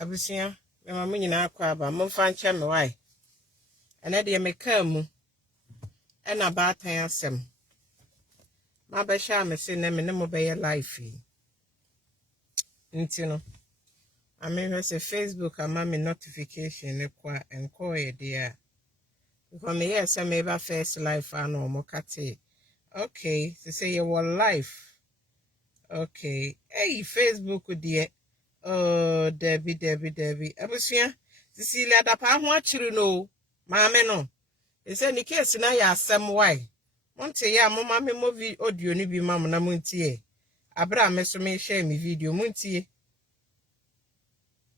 Abusia, me mama nyina akwa ba momfa nche me wai. Ene de me ka mu. E na ba tan asem. Ma ba sha me se ne me ne mo be ye life yi. Nti no. Ame hwe se Facebook ama me notification ne kwa enko ye dia. Because me yes me ba first life ano mo kate. Okay, so say you were life. Okay. Hey, Facebook dear. Oh, Debbie. Abusia, Cecilia Dapaah ho achiri no. Maame no. E say ni case na ya asem why. Monte ya mo mame mo audio ni bi mam na montie. Abra me so me share me video montie.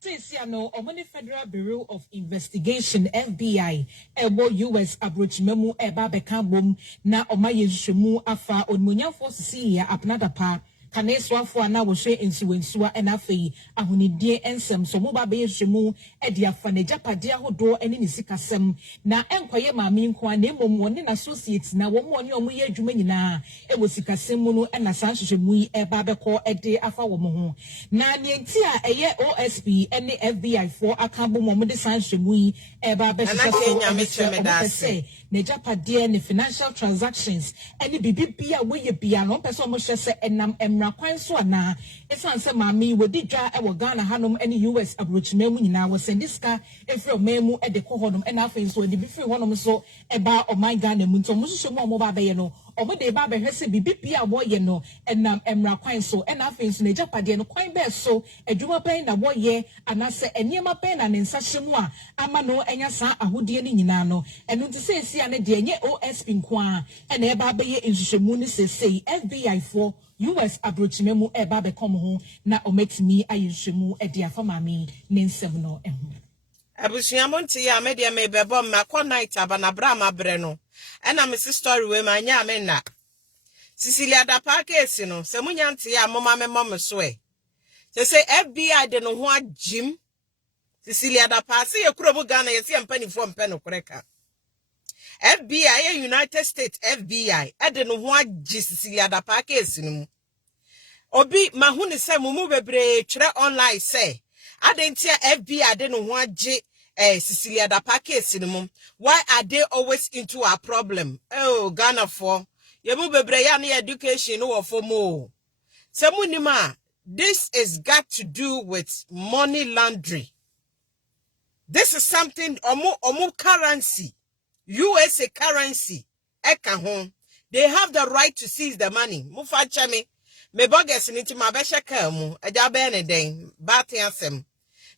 Cecilia no Omani Federal Bureau of Investigation FBI ebo US abrochimemu eba beka bom na omaye hwehwemu afa onmunyafo Cecilia Dapaah kaneswafo ana wo hwe ensuwensua enafei ahonidie ensem so mo ba be hwehwemu edi afa na japade ahodo ene ne sikasem na enkoye maame nko na emom woni na associates na wo mo ne omoye adwuma nyina ebo sikasem mu no ena san hwehwemu yi eba beko ede afa wo mo ho na ne enti a eye OSP ene FBI for akabo mo de san hwehwemu yi eba be hwehwemu ne japade ne financial transactions ene bibibia wo ye bia no pese mo hwese enam kwan so ana efanse maami wodi dwa e wo Ghana hanom ene US abrochimemu nyina wo sendiska efre omemu e de kohodom ena afen so de bifre honom so e ba o my Ghana mu nto mo hwehwemu omo ba be ye no omo de ba be hwese bibibia wo ye no enam emra kwan so ena afen so ne japade no kwan be so adwuma pen na wo ye anase eniema pen na ne nsahwemu a ama no enya sa ahodie ni nyina no eno nti se ane de enye OSP nko a ena e ba be ye nhwehwemu ni sesei FBI for US abrochimemu eba bekom ho na ometimi ayehwemu edi afamami ne nsem no ehu Abusia monte ya me de me bebo ma kwa night abana bra ma bre no ena me story we ma nya me na Cecilia Dapaah case no se munya nte ya mama me mom so e se FBI de no ho agim Cecilia Dapaah se ye kuro bu Ghana ye se mpanifo mpe no koreka FBI United States FBI ede no ho agi Cecilia Dapaah case no obi mahuni se mumu bebre twere online se adentia FBI ade no ho agi Cecilia Dapaah case no why are they always into our problem? Oh Ghana for yemu bebre ya na education no for mo se munima this is got to do with money laundering. This is something omo currency USA currency eka home. They have the right to seize the money. Mufa chame me bogus niti mabesha kamu ajabe ne den batiasem.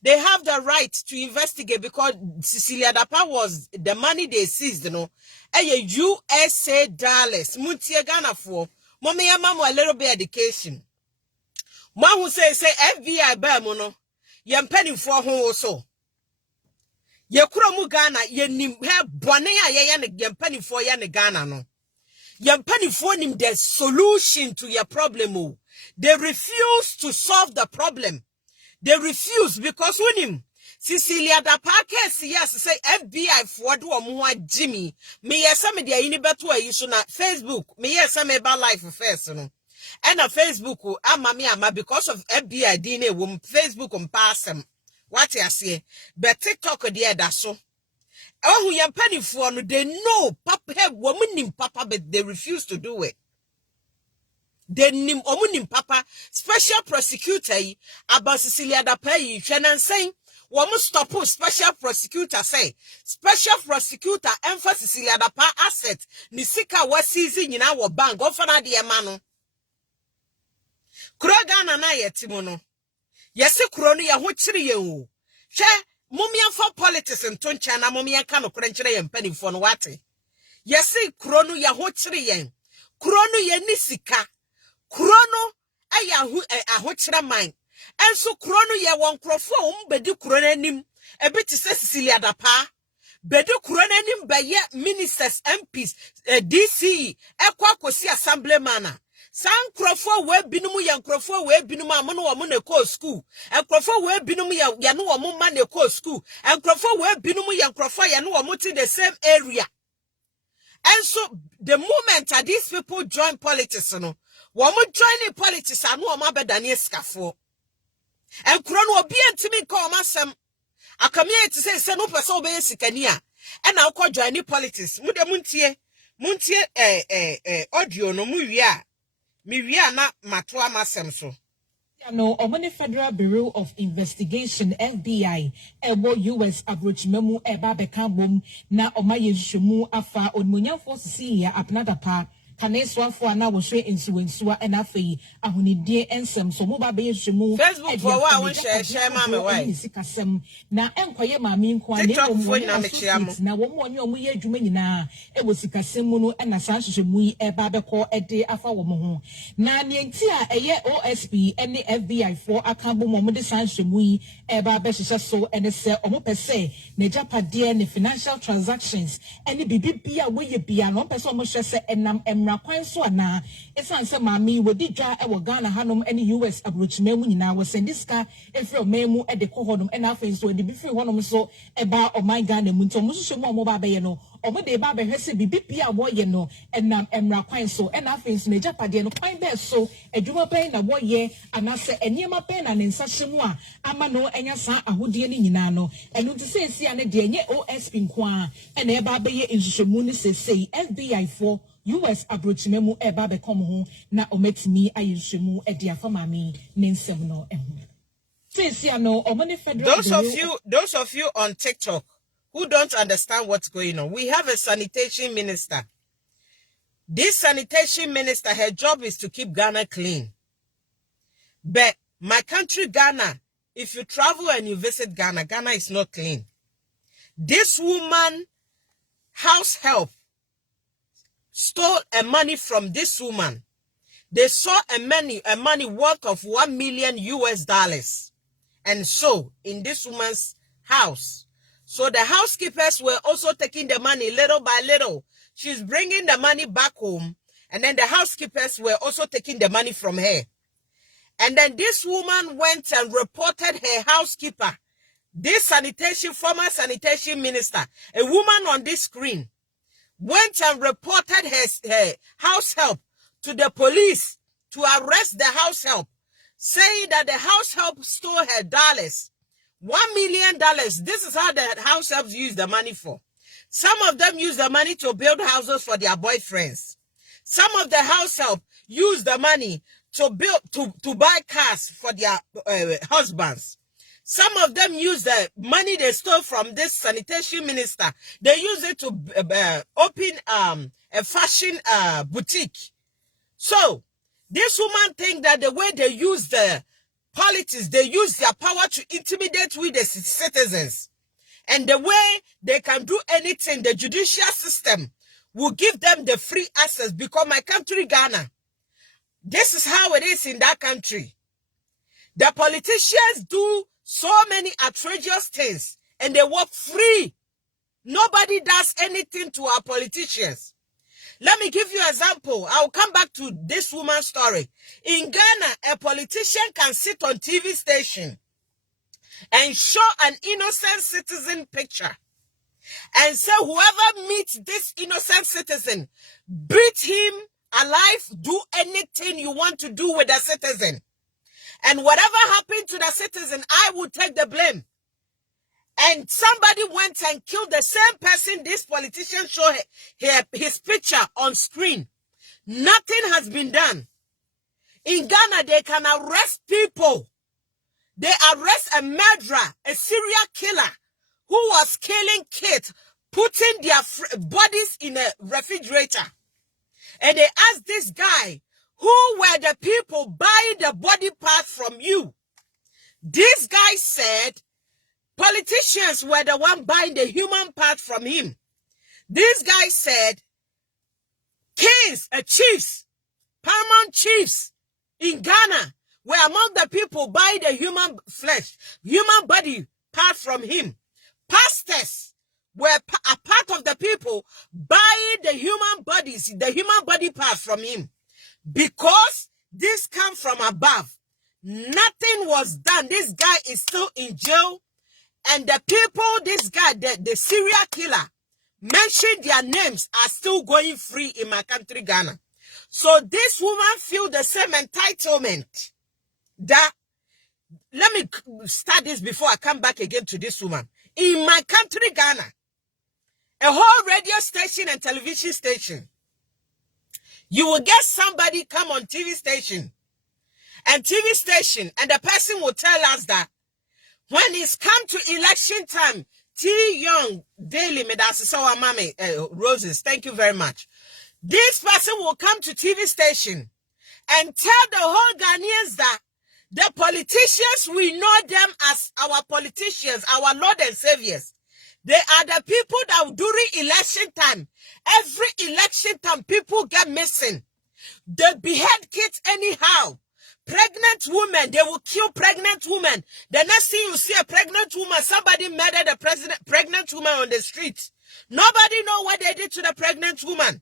They have the right to investigate because Cecilia Dapaah was the money they seized, USA dollars. Muntie Ghana for mommy and mama a little bit education. Mom who say FBI bemono yam penny for home also. Ye kuro Ghana ye nim he bone a ye ne yam penny for ye ne Ghana no. Yam penny for him the solution to your problem. They refuse to solve the problem. They refuse because when him Cecilia Dapaah case yes say FBI for do omo Jimmy me yes me dia yini beto ayi so na Facebook me yes me ba life first no and na Facebook ama because of FBI DNA wo Facebook compasem what you say but TikTok there da so oh yam penny for no they know papa have woman papa but they refuse to do it. The nim omunim papa special prosecutor about Cecilia Dapaah hwenan saying womu stop special prosecutor say special prosecutor emphasis Cecilia Dapaah asset ni sika wasizi nyina wo bank ofana de ema no kuro Ghana na yetimo no yesi kuro no ye ho kire ye o hwe mumia for politics ntoncha na mumia ka no kure nkire ye mpanifo no wate yesi kuro no ye ho kire ye kuro no ye ni sika Krono ahokyere man enso krono ye won krofo bedi krono anim ebiti Cecilia Dapaah bedi krono anim baye ministers MPs DC ekwakosi assemblyman san krofo we binum ye krofo we binum amono wo mo na ko school krofo we binum ye no wo mo ma na ko school krofo we binum ye krofo ye no wo mo ti the same area. And so the moment that these people join politics no woman joining politics and no ma bedani escafo And Crono will be intimate call masam. A community to say, Senu Paso be sikania. And now call join politics. Muda Muntie, audio no muya. Miria na matwa masam so. No, Omani Federal Bureau of Investigation (FBI) Ebo US Abrochimemu Eba Bekambum na Omaye Shumu Afa Onmunya for Cecilia Dapaah Dapaah Kaneswa for na woshe insuensua enafe ahunidie ensem so mo ba be Shumu Facebook for wa won share mama why sikasem na enkoye maami nko ane na wo mo nyo mo ye adwuma nyina e wo sikasem mu no na sa hwehwemu yi eba beko ede afa wo mo ho na ne nti a eye OSP ene FBI for akambo mo de sa hwehwemu yi eba be hwehwe so ene se omo pese na japade ne financial transactions ene bibibia wo ye bia no pese omo hwehwe se enam emra kwan so ana esan se maami wo di dwa e wo Ghana hanom ene US abrochimemu nyina wo sendiska efre omemu e de kohodom ena afen so de bifi honom so eba o my Ghana mu ntom hwehwe mu omo ba be ye no omo de ba be hwese bibibia wo ye no enam emra kwan so ena afen so na japade no kwan be so adwuma pen na wo ye anase eniema pen na ne nsa hyemu a ama no enya sa ahodie ni nyina no enu ti sensi ane de enye OSP nko a ena eba be ye nhwehwemu ni sesei FBI for US abrochimemu eba be kom ho na ometimi ayehwemu e de afamami ne nsem no ehu. Those of you on TikTok who don't understand what's going on, we have a sanitation minister. This sanitation minister, her job is to keep Ghana clean. But my country, Ghana, if you travel and you visit Ghana, Ghana is not clean. This woman, house help, stole a money from this woman. They saw a money worth of $1 million US. And so, in this woman's house. So the housekeepers were also taking the money little by little. She's bringing the money back home. And then the housekeepers were also taking the money from her. And then this woman went and reported her housekeeper, this former sanitation minister, a woman on this screen, went and reported her house help to the police to arrest the house help, saying that the house help stole her dollars, $1 million. This is how the house helps use the money for. Some of them use the money to build houses for their boyfriends. Some of the house help use the money to buy cars for their husbands. Some of them use the money they stole from this sanitation minister. They use it to open a fashion boutique. So this woman think that the way they use the politics, they use their power to intimidate with the citizens. And the way they can do anything, the judicial system will give them the free access, because my country, Ghana, this is how it is in that country. The politicians do so many outrageous things and they work free. Nobody does anything to our politicians. Let me give you an example. I'll come back to this woman's story. In Ghana, a politician can sit on TV station and show an innocent citizen picture and say, whoever meets this innocent citizen, beat him alive, do anything you want to do with the citizen. And whatever happened to the citizen, I will take the blame. And somebody went and killed the same person this politician showed his picture on screen. Nothing has been done. In Ghana, they can arrest people. They arrest a murderer, a serial killer, who was killing kids, putting their bodies in a refrigerator. And they asked this guy, who were the people buying the body parts from you? This guy said, politicians were the one buying the human part from him. This guy said, kings, chiefs, paramount chiefs in Ghana were among the people buying the human flesh, human body part from him. Pastors were a part of the people buying the human bodies, the human body part from him. Because this comes from above, nothing was done. This guy is still in jail. And the people, this guy, the serial killer, mentioned their names, are still going free in my country, Ghana. So this woman feels the same entitlement that let me start this before I come back again to this woman. In my country, Ghana, a whole radio station and television station, you will get somebody come on TV station, and the person will tell us that when it's come to election time, T. Young Daily Medasawa Mame Roses, thank you very much. This person will come to TV station and tell the whole Ghanaians that the politicians, we know them as our politicians, our Lord and Saviors. They are the people that during election time, every election time, people get missing. They behead kids anyhow. Pregnant women, they will kill pregnant women. The next thing you see a pregnant woman, somebody murdered a pregnant woman on the street. Nobody know what they did to the pregnant woman.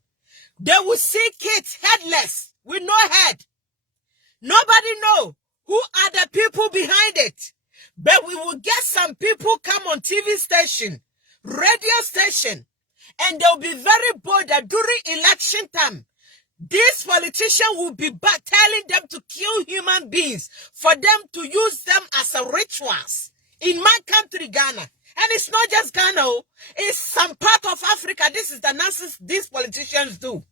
They will see kids headless with no head. Nobody know who are the people behind it. But we will get some people come on TV station, radio station, and they'll be very bold that during election time, this politician will be back telling them to kill human beings for them to use them as a rituals. In my country, Ghana, and it's not just Ghana, it's some part of Africa. This is the nonsense these politicians do.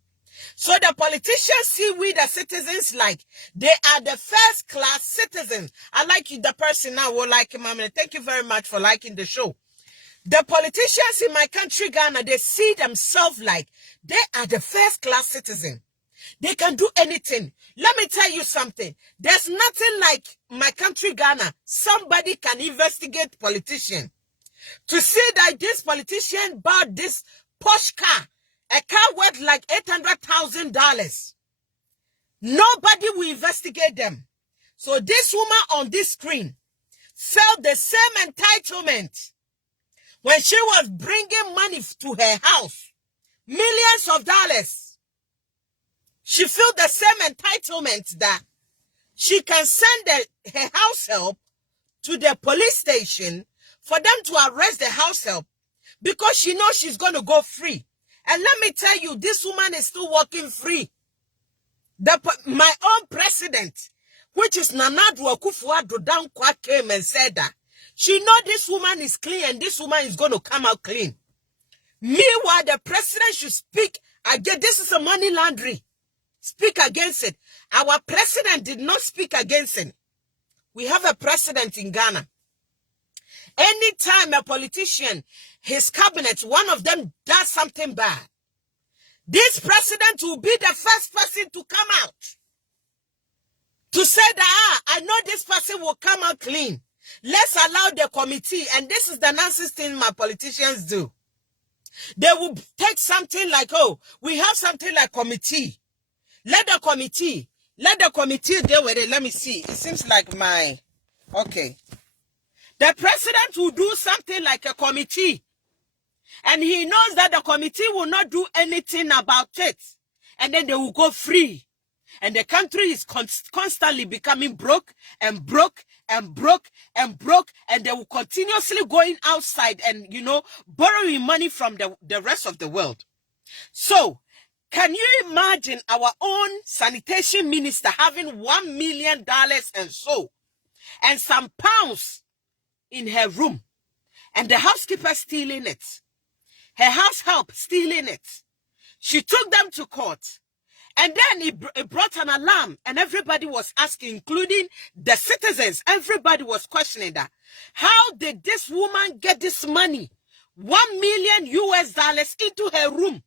So the politicians see we the citizens like they are the first class citizens. I like you, the person now will like him. Thank you very much for liking the show. The politicians in my country, Ghana, they see themselves like they are the first class citizen. They can do anything. Let me tell you something. There's nothing like my country, Ghana. Somebody can investigate politician to see that this politician bought this posh car, a car worth like $800,000. Nobody will investigate them. So this woman on this screen felt the same entitlement when she was bringing money to her house, millions of dollars. She felt the same entitlement that she can send her house help to the police station for them to arrest the house help because she knows she's going to go free. And let me tell you, this woman is still walking free. My own president, which is Nana Addo Akufo-Addo Dankwa, came and said that she know this woman is clean and this woman is going to come out clean. Meanwhile, the president should speak again. This is a money laundering. Speak against it. Our president did not speak against it. We have a president in Ghana. Anytime a politician, his cabinet, one of them does something bad, this president will be the first person to come out to say that, I know this person will come out clean. Let's allow the committee. And this is the nonsense thing my politicians do. They will take something like, oh, we have something like committee. Let the committee deal with it. Let me see. It seems like okay. The president will do something like a committee. And he knows that the committee will not do anything about it. And then they will go free. And the country is constantly becoming broke and broke and broke and broke. And they will continuously going outside and, borrowing money from the rest of the world. So, can you imagine our own sanitation minister having $1 million and so, and some pounds in her room, and the housekeeper stealing it, her house help stealing it? She took them to court, and then it brought an alarm, and everybody was asking, including the citizens. Everybody was questioning that. How did this woman get this money, $1 million into her room?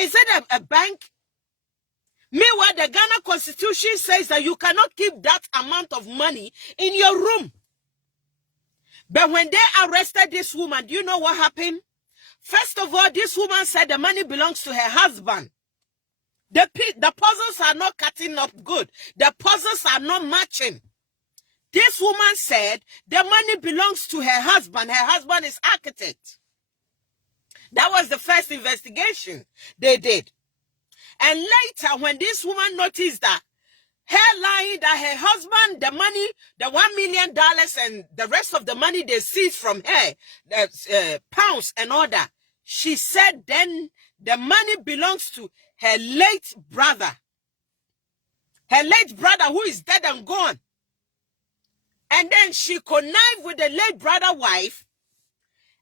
Is it a bank? Meanwhile, the Ghana Constitution says that you cannot keep that amount of money in your room. But when they arrested this woman, do you know what happened? First of all, this woman said the money belongs to her husband. The puzzles are not cutting up good. The puzzles are not matching. This woman said the money belongs to her husband. Her husband is architect. That was the first investigation they did. And later, when this woman noticed that her lying that her husband, the money, the $1 million and the rest of the money they seized from her, the pounds and all that, she said then the money belongs to her late brother. Her late brother who is dead and gone. And then she connived with the late brother wife.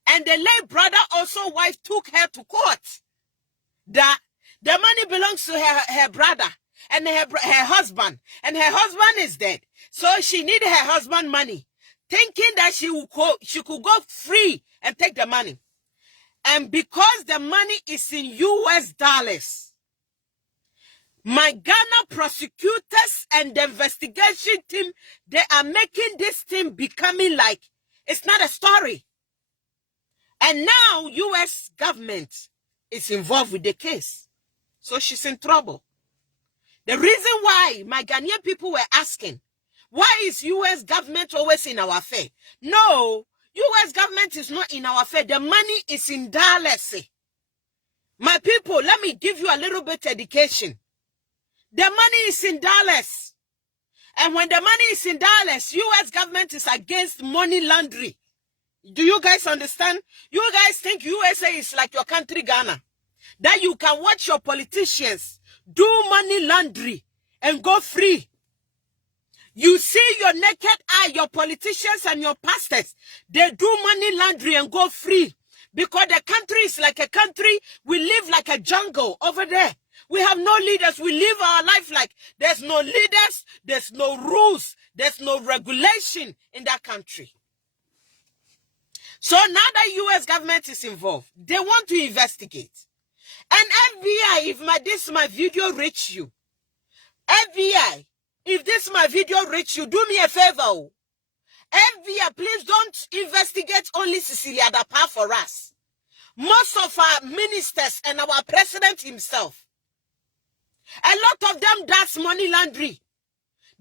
And the late brother also wife took her to court. That the money belongs to her brother and her husband. And her husband is dead. So she needed her husband money. Thinking that she could go free and take the money. And because the money is in US dollars, my Ghana prosecutors and the investigation team, they are making this thing becoming like it's not a story. And now US government is involved with the case. So she's in trouble. The reason why my Ghanaian people were asking, why is US government always in our affair? No, US government is not in our affair. The money is in dollars. My people, let me give you a little bit education. The money is in dollars. And when the money is in dollars, US government is against money laundering. Do you guys understand? You guys think USA is like your country, Ghana. That you can watch your politicians do money laundering and go free. You see your naked eye, your politicians and your pastors, they do money laundering and go free. Because the country is like a country, we live like a jungle over there. We have no leaders. We live our life like there's no leaders, there's no rules, there's no regulation in that country. So now that US government is involved, they want to investigate. And FBI, if my video reach you, FBI, if this my video reach you, do me a favor. FBI, please don't investigate only Cecilia Dapaah for us. Most of our ministers and our president himself, a lot of them does money laundering.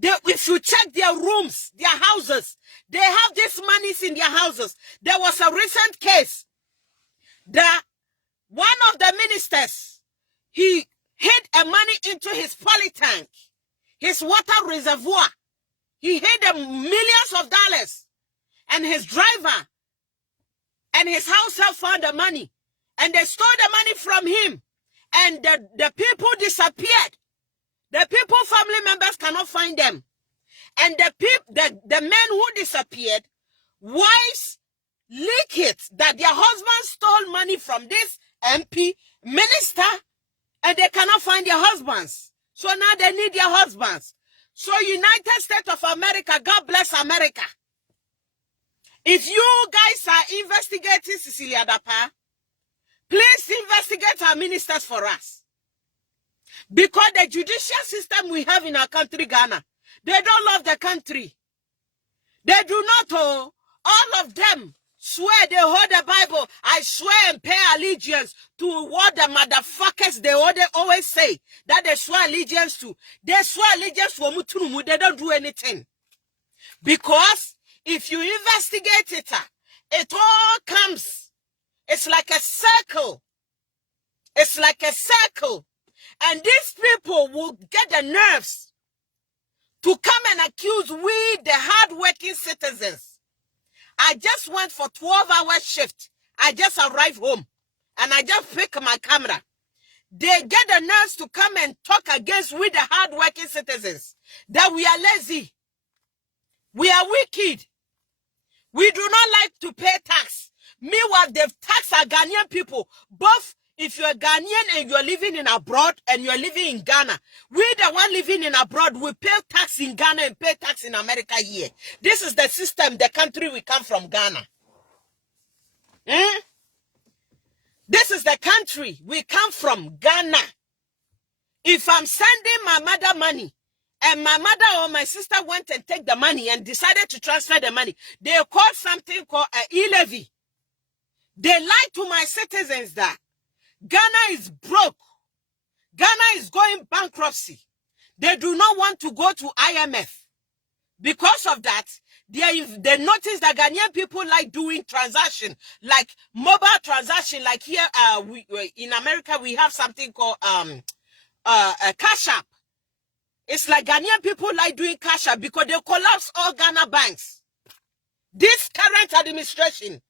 If you check their rooms, their houses, they have these monies in their houses. There was a recent case that one of the ministers, he hid a money into his poly tank, his water reservoir. He hid millions of dollars. And his driver and his house help found the money. And they stole the money from him. And the people disappeared. The people, family members cannot find them. And the men who disappeared, wives leak it that their husbands stole money from this MP minister, and they cannot find their husbands. So now they need their husbands. So United States of America, God bless America. If you guys are investigating Cecilia Dapaah, please investigate our ministers for us. Because the judicial system we have in our country, Ghana, they don't love the country. They do not, all of them swear they hold the Bible. I swear and pay allegiance to what the motherfuckers they always say that they swear allegiance to. They swear allegiance to Mutunumu. They don't do anything. Because if you investigate it, it all comes. It's like a circle. It's like a circle. And these people will get the nerves to come and accuse we, the hard-working citizens. I just went for 12-hour shift. I just arrived home. And I just picked my camera. They get the nerves to come and talk against we, the hard-working citizens. That we are lazy. We are wicked. We do not like to pay tax. Meanwhile, they tax our Ghanaian people. Both if you're Ghanaian and you're living in abroad and you're living in Ghana, we the one living in abroad, we pay tax in Ghana and pay tax in America here. This is the system, the country we come from, Ghana. This is the country we come from, Ghana. If I'm sending my mother money, and my mother or my sister went and take the money and decided to transfer the money, they call something called an e-levy. They lie to my citizens that Ghana is broke. Ghana is going bankruptcy. They do not want to go to IMF. Because of that, they notice that Ghanaian people like doing transaction, like mobile transaction, like here in America, we have something called Cash App. It's like Ghanaian people like doing Cash App because they collapse all Ghana banks. This current administration,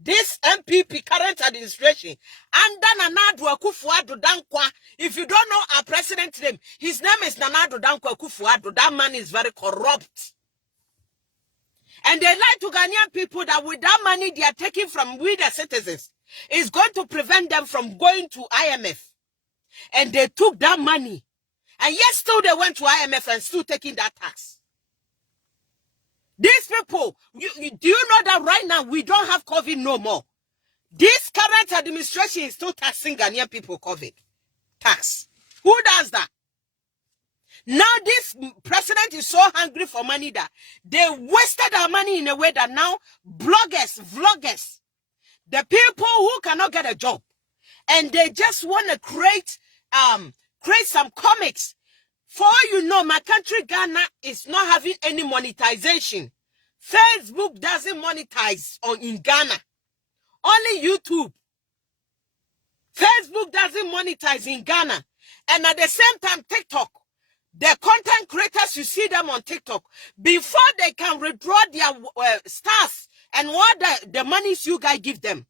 this MPP current administration, under Nana Addo Akufo-Addo Dankwa, if you don't know our president's name, his name is Nana Addo Dankwa Akufo-Addo. That man is very corrupt. And they lie to Ghanaian people that with that money they are taking from we the citizens, is going to prevent them from going to IMF. And they took that money. And yet still they went to IMF and still taking that tax. These people, do you know that right now we don't have COVID no more? This current administration is still taxing Ghanaian people COVID tax. Who does that? Now this president is so hungry for money that they wasted our money in a way that now bloggers, vloggers, the people who cannot get a job, and they just want to create some comics. For all you know, my country, Ghana, is not having any monetization. Facebook doesn't monetize in Ghana. Only YouTube. Facebook doesn't monetize in Ghana. And at the same time, TikTok. The content creators, you see them on TikTok, before they can withdraw their stars and what the monies you guys give them,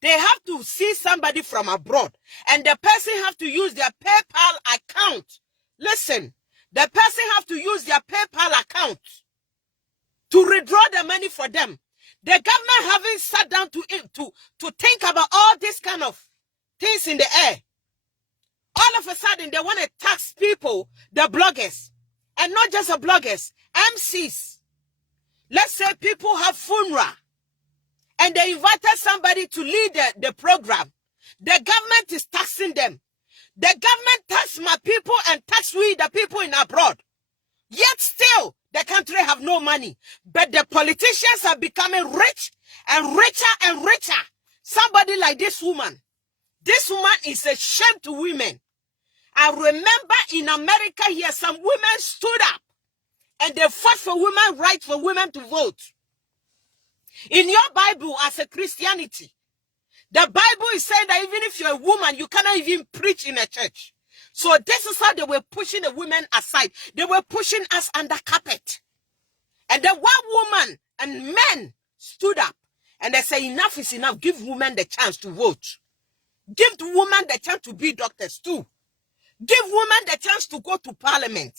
they have to see somebody from abroad. And the person have to use their PayPal account. Listen, the person have to use their PayPal account to withdraw the money for them. The government haven't sat down to think about all these kind of things in the air. All of a sudden, they want to tax people, the bloggers. And not just the bloggers, MCs. Let's say people have funeral. And they invited somebody to lead the program. The government is taxing them. The government tax my people and tax we, the people in abroad. Yet still, the country have no money. But the politicians are becoming rich and richer and richer. Somebody like this woman. This woman is a shame to women. I remember in America here, some women stood up and they fought for women's right for women to vote. In your Bible, as a Christianity, the Bible is saying that even if you're a woman, you cannot even preach in a church. So this is how they were pushing the women aside. They were pushing us under carpet. And then one woman and men stood up and they say, enough is enough. Give women the chance to vote. Give women the chance to be doctors too. Give women the chance to go to parliament.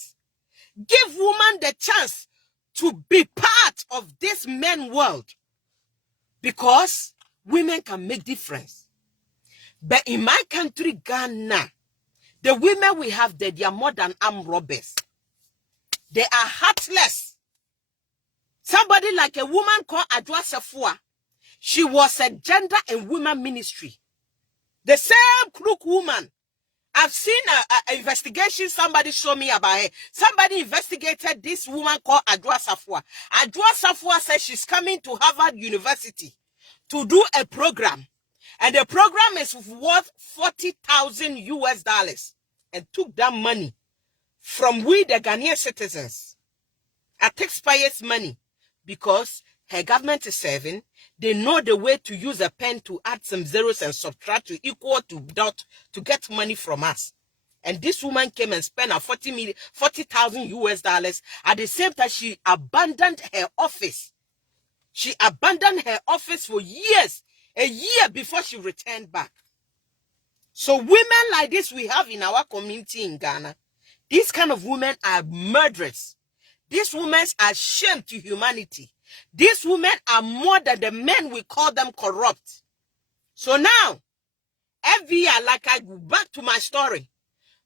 Give women the chance to be part of this men world. Because women can make difference. But in my country, Ghana, the women we have there, they are more than armed robbers. They are heartless. Somebody like a woman called Adwa Safua, she was a gender and women ministry. The same crook woman. I've seen an investigation somebody showed me about her. Somebody investigated this woman called Adwa Safua. Adwa Safua says she's coming to Harvard University to do a program. And the program is worth $40,000 US and took that money from we, the Ghanaian citizens, at taxpayers' money, because her government is serving. They know the way to use a pen to add some zeros and subtract to equal to dot to get money from us. And this woman came and spent her $40,000 US. At the same time, she abandoned her office. She abandoned her office for years, a year before she returned back. So women like this we have in our community in Ghana. These kind of women are murderers. These women are shame to humanity. These women are more than the men we call them corrupt. So now, FBI, like I go back to my story,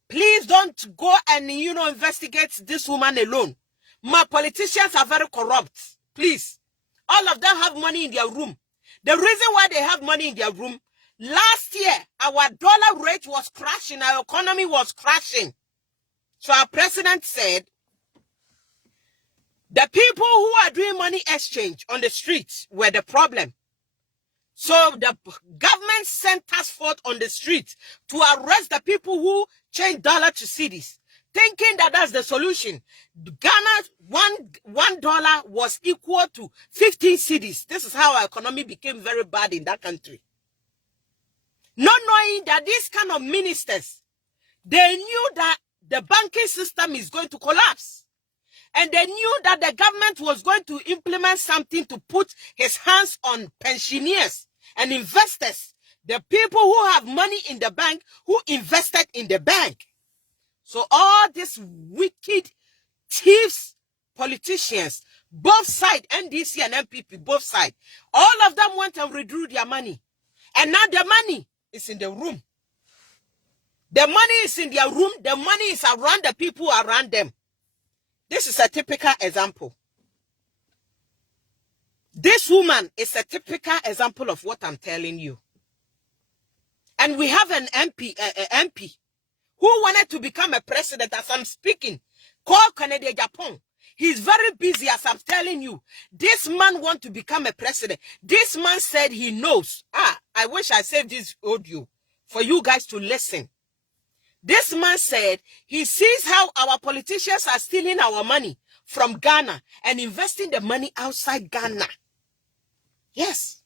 please don't go and, investigate this woman alone. My politicians are very corrupt. Please. All of them have money in their room. The reason why they have money in their room, last year, our dollar rate was crashing. Our economy was crashing. So our president said, the people who are doing money exchange on the streets were the problem. So the government sent task force on the streets to arrest the people who change dollar to cedis, thinking that that's the solution. Ghana's $1 was equal to 15 cedis. This is how our economy became very bad in that country. Not knowing that these kind of ministers, they knew that the banking system is going to collapse. And they knew that the government was going to implement something to put his hands on pensioners and investors, the people who have money in the bank, who invested in the bank. So all these wicked thieves, politicians, both sides, NDC and MPP, both sides, all of them went and withdrew their money. And now the money is in the room. The money is in their room. The money is around the people around them. This is a typical example. This woman is a typical example of what I'm telling you. And we have an MP who wanted to become a president as I'm speaking, called Canada Japan. He's very busy as I'm telling you. This man wants to become a president. This man said he knows. I wish I saved this audio for you guys to listen. This man said he sees how our politicians are stealing our money from Ghana and investing the money outside Ghana. Yes.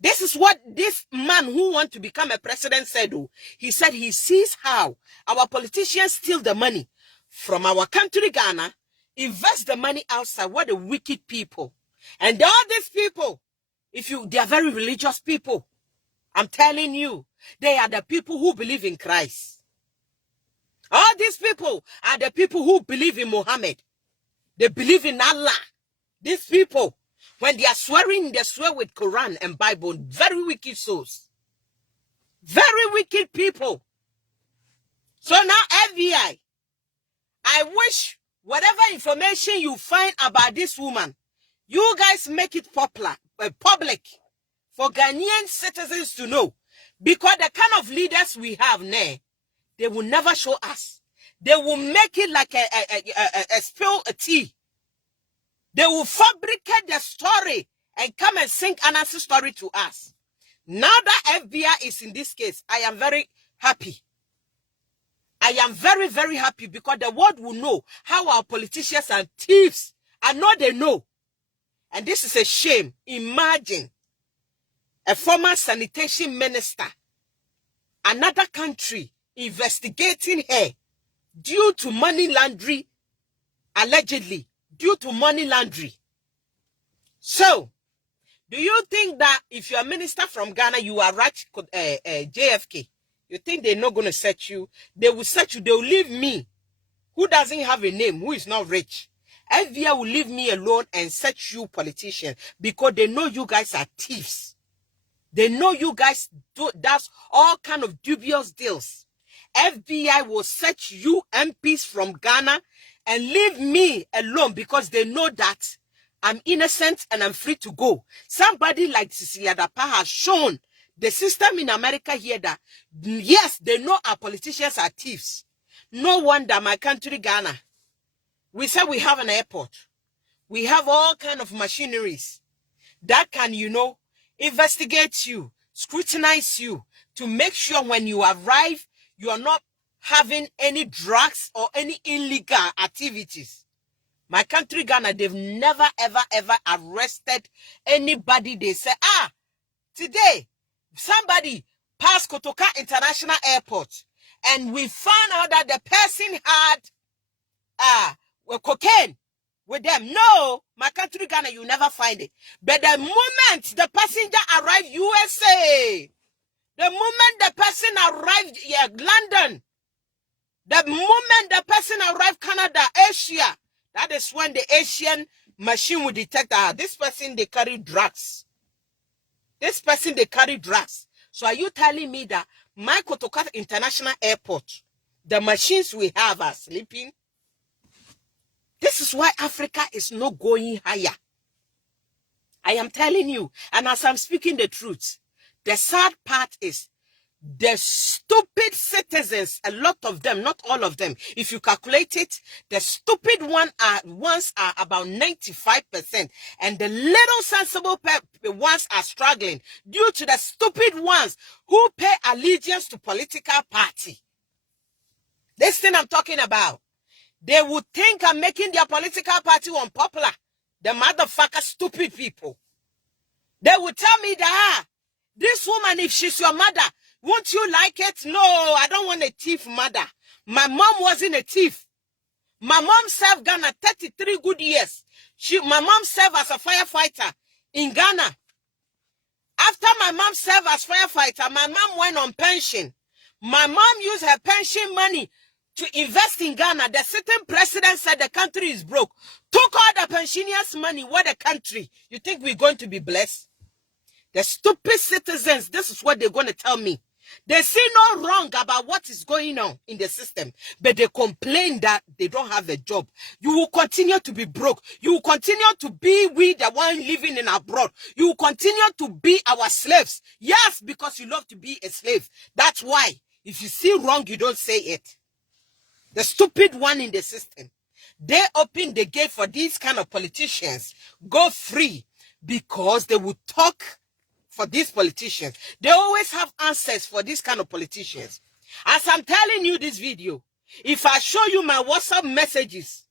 This is what this man who wants to become a president said. He said he sees how our politicians steal the money from our country, Ghana, invest the money outside. What a wicked people. And all these people, they are very religious people. I'm telling you, they are the people who believe in Christ. All these people are the people who believe in Muhammad. They believe in Allah. These people, when they are swearing, they swear with Quran and Bible. Very wicked souls. Very wicked people. So now FBI, I wish whatever information you find about this woman, you guys make it public for Ghanaian citizens to know. Because the kind of leaders we have now, they will never show us. They will make it like a spill a tea. They will fabricate the story and come and sing another story to us. Now that FBI is in this case, I am very happy. I am very, very happy because the world will know how our politicians are thieves. I know they know. And this is a shame. Imagine a former sanitation minister, another country investigating her due to money laundering, allegedly, due to money laundering. So, do you think that if you're a minister from Ghana, you are right, JFK, you think they're not going to search you? They will search you. They will leave me, who doesn't have a name, who is not rich. FBI will leave me alone and search you politicians because they know you guys are thieves. They know you guys does all kind of dubious deals. FBI will search you MPs from Ghana and leave me alone because they know that I'm innocent and I'm free to go. Somebody like Cecilia Dapaah has shown the system in America here that, yes, they know our politicians are thieves. No wonder my country, Ghana, we say we have an airport. We have all kind of machineries that can, investigate you, scrutinize you to make sure when you arrive, you are not having any drugs or any illegal activities. My country, Ghana, they've never, ever, ever arrested anybody. They say, today, somebody passed Kotoka International Airport and we found out that the person had cocaine with them. No, my country, Ghana, you never find it. But the moment the passenger arrived USA, the moment the person arrived London, the moment the person arrived Canada, Asia, that is when the Asian machine will detect this person, they carry drugs. This person, they carry drugs. So are you telling me that my Kotoka International Airport, the machines we have are sleeping? This is why Africa is not going higher. I am telling you. And as I'm speaking the truth, the sad part is the stupid citizens, a lot of them, not all of them. If you calculate it, the stupid ones are about 95%. And the little sensible ones are struggling due to the stupid ones who pay allegiance to political party. This thing I'm talking about. They would think I'm making their political party unpopular. The motherfucker stupid people. They would tell me that, this woman, if she's your mother, won't you like it? No, I don't want a thief mother. My mom wasn't a thief. My mom served Ghana 33 good years. My mom served as a firefighter in Ghana. After my mom served as firefighter, my mom went on pension. My mom used her pension money to invest in Ghana. The sitting president said the country is broke. Took all the pensioners' money. What a country. You think we're going to be blessed? The stupid citizens, this is what they're going to tell me. They see no wrong about what is going on in the system, but they complain that they don't have a job. You will continue to be broke. You will continue to be we the one living in abroad. You will continue to be our slaves. Yes, because you love to be a slave. That's why. If you see wrong, you don't say it. The stupid one in the system. They open the gate for these kind of politicians. Go free because they will talk for these politicians. They always have answers for these kind of politicians. As I'm telling you this video, if I show you my WhatsApp messages,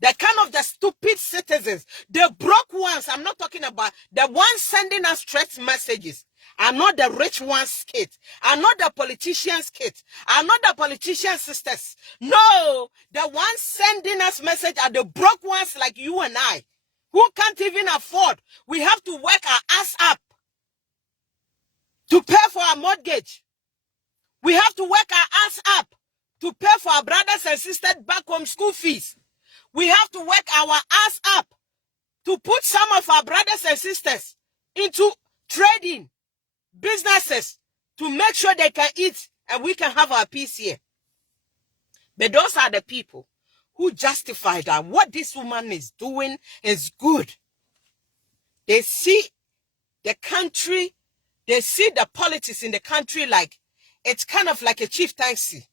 the kind of the stupid citizens, the broke ones, I'm not talking about the ones sending us threat messages. I'm not the rich ones' kids. I'm not the politicians' kids. I'm not the politicians' sisters. No, the ones sending us message are the broke ones like you and I, who can't even afford. We have to work our ass up to pay for our mortgage. We have to work our ass up to pay for our brothers and sisters back home school fees. We have to work our ass up to put some of our brothers and sisters into trading businesses to make sure they can eat and we can have our peace here. But those are the people who justify that what this woman is doing is good. They see the country, they see the politics in the country like it's kind of like a chieftaincy.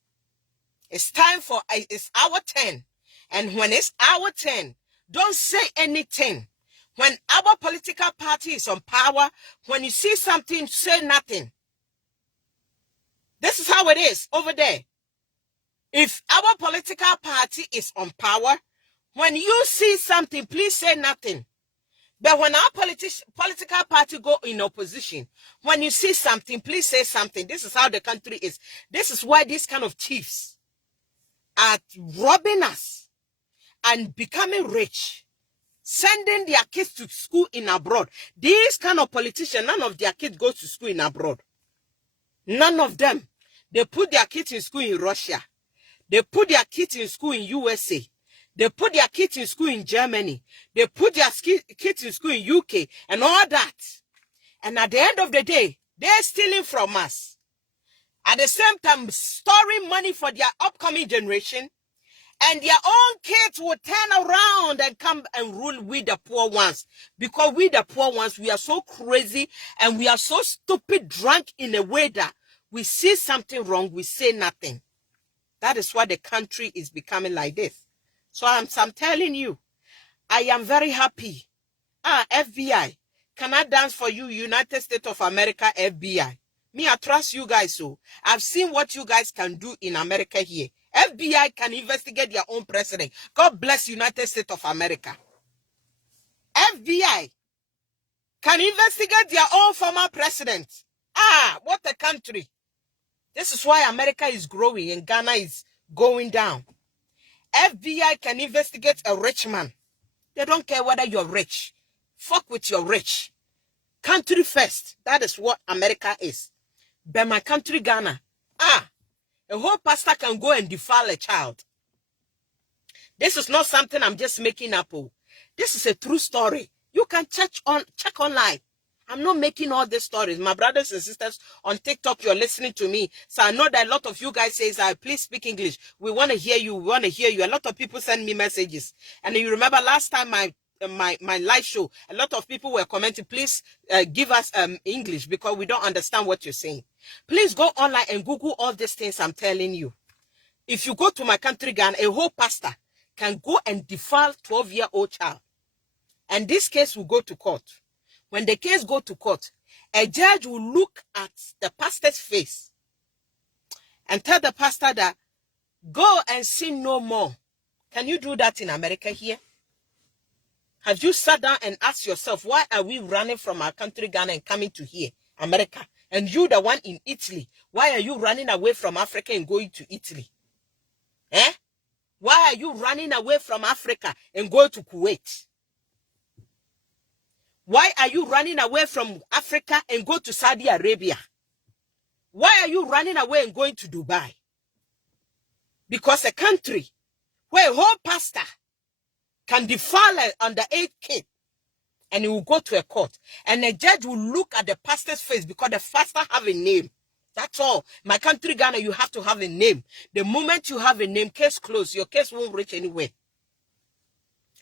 It's time for, it's our turn. And when it's our turn, don't say anything. When our political party is on power, when you see something, say nothing. This is how it is over there. If our political party is on power, when you see something, please say nothing. But when our political party go in opposition, when you see something, please say something. This is how the country is. This is why these kind of chiefs are robbing us and becoming rich, sending their kids to school in abroad. These kind of politicians, none of their kids go to school in abroad. None of them. They put their kids in school in Russia. They put their kids in school in USA. They put their kids in school in Germany. They put their kids in school in UK and all that. And at the end of the day, they're stealing from us. At the same time, storing money for their upcoming generation. And their own kids will turn around and come and rule with the poor ones. Because we the poor ones, we are so crazy and we are so stupid, drunk in a way that we see something wrong, we say nothing. That is why the country is becoming like this. So I'm telling you, I am very happy. FBI, can I dance for you, United States of America, FBI? Me, I trust you guys. So I've seen what you guys can do in America here. FBI can investigate their own president. God bless United States of America. FBI can investigate their own former president. What a country. This is why America is growing and Ghana is going down. FBI can investigate a rich man. They don't care whether you're rich. Fuck with your rich. Country first. That is what America is. But my country, Ghana, a whole pastor can go and defile a child. This is not something I'm just making up. This is a true story. You can check online. I'm not making all these stories. My brothers and sisters on TikTok, you're listening to me. So I know that a lot of you guys say, please speak English. We want to hear you. We want to hear you. A lot of people send me messages. And you remember last time my live show, a lot of people were commenting, please give us English because we don't understand what you're saying. Please go online and Google all these things I'm telling you. If you go to my country, Ghana, a whole pastor can go and defile 12-year-old child. And this case will go to court. When the case go to court, a judge will look at the pastor's face and tell the pastor that, go and sin no more. Can you do that in America here? Have you sat down and asked yourself, why are we running from our country, Ghana, and coming to here, America? And you, the one in Italy, why are you running away from Africa and going to Italy? Why are you running away from Africa and going to Kuwait? Why are you running away from Africa and go to Saudi Arabia? Why are you running away and going to Dubai? Because a country where a whole pastor can defile an underage kid and he will go to a court and the judge will look at the pastor's face because the pastor have a name. That's all. My country, Ghana, you have to have a name. The moment you have a name, case closed. Your case won't reach anywhere.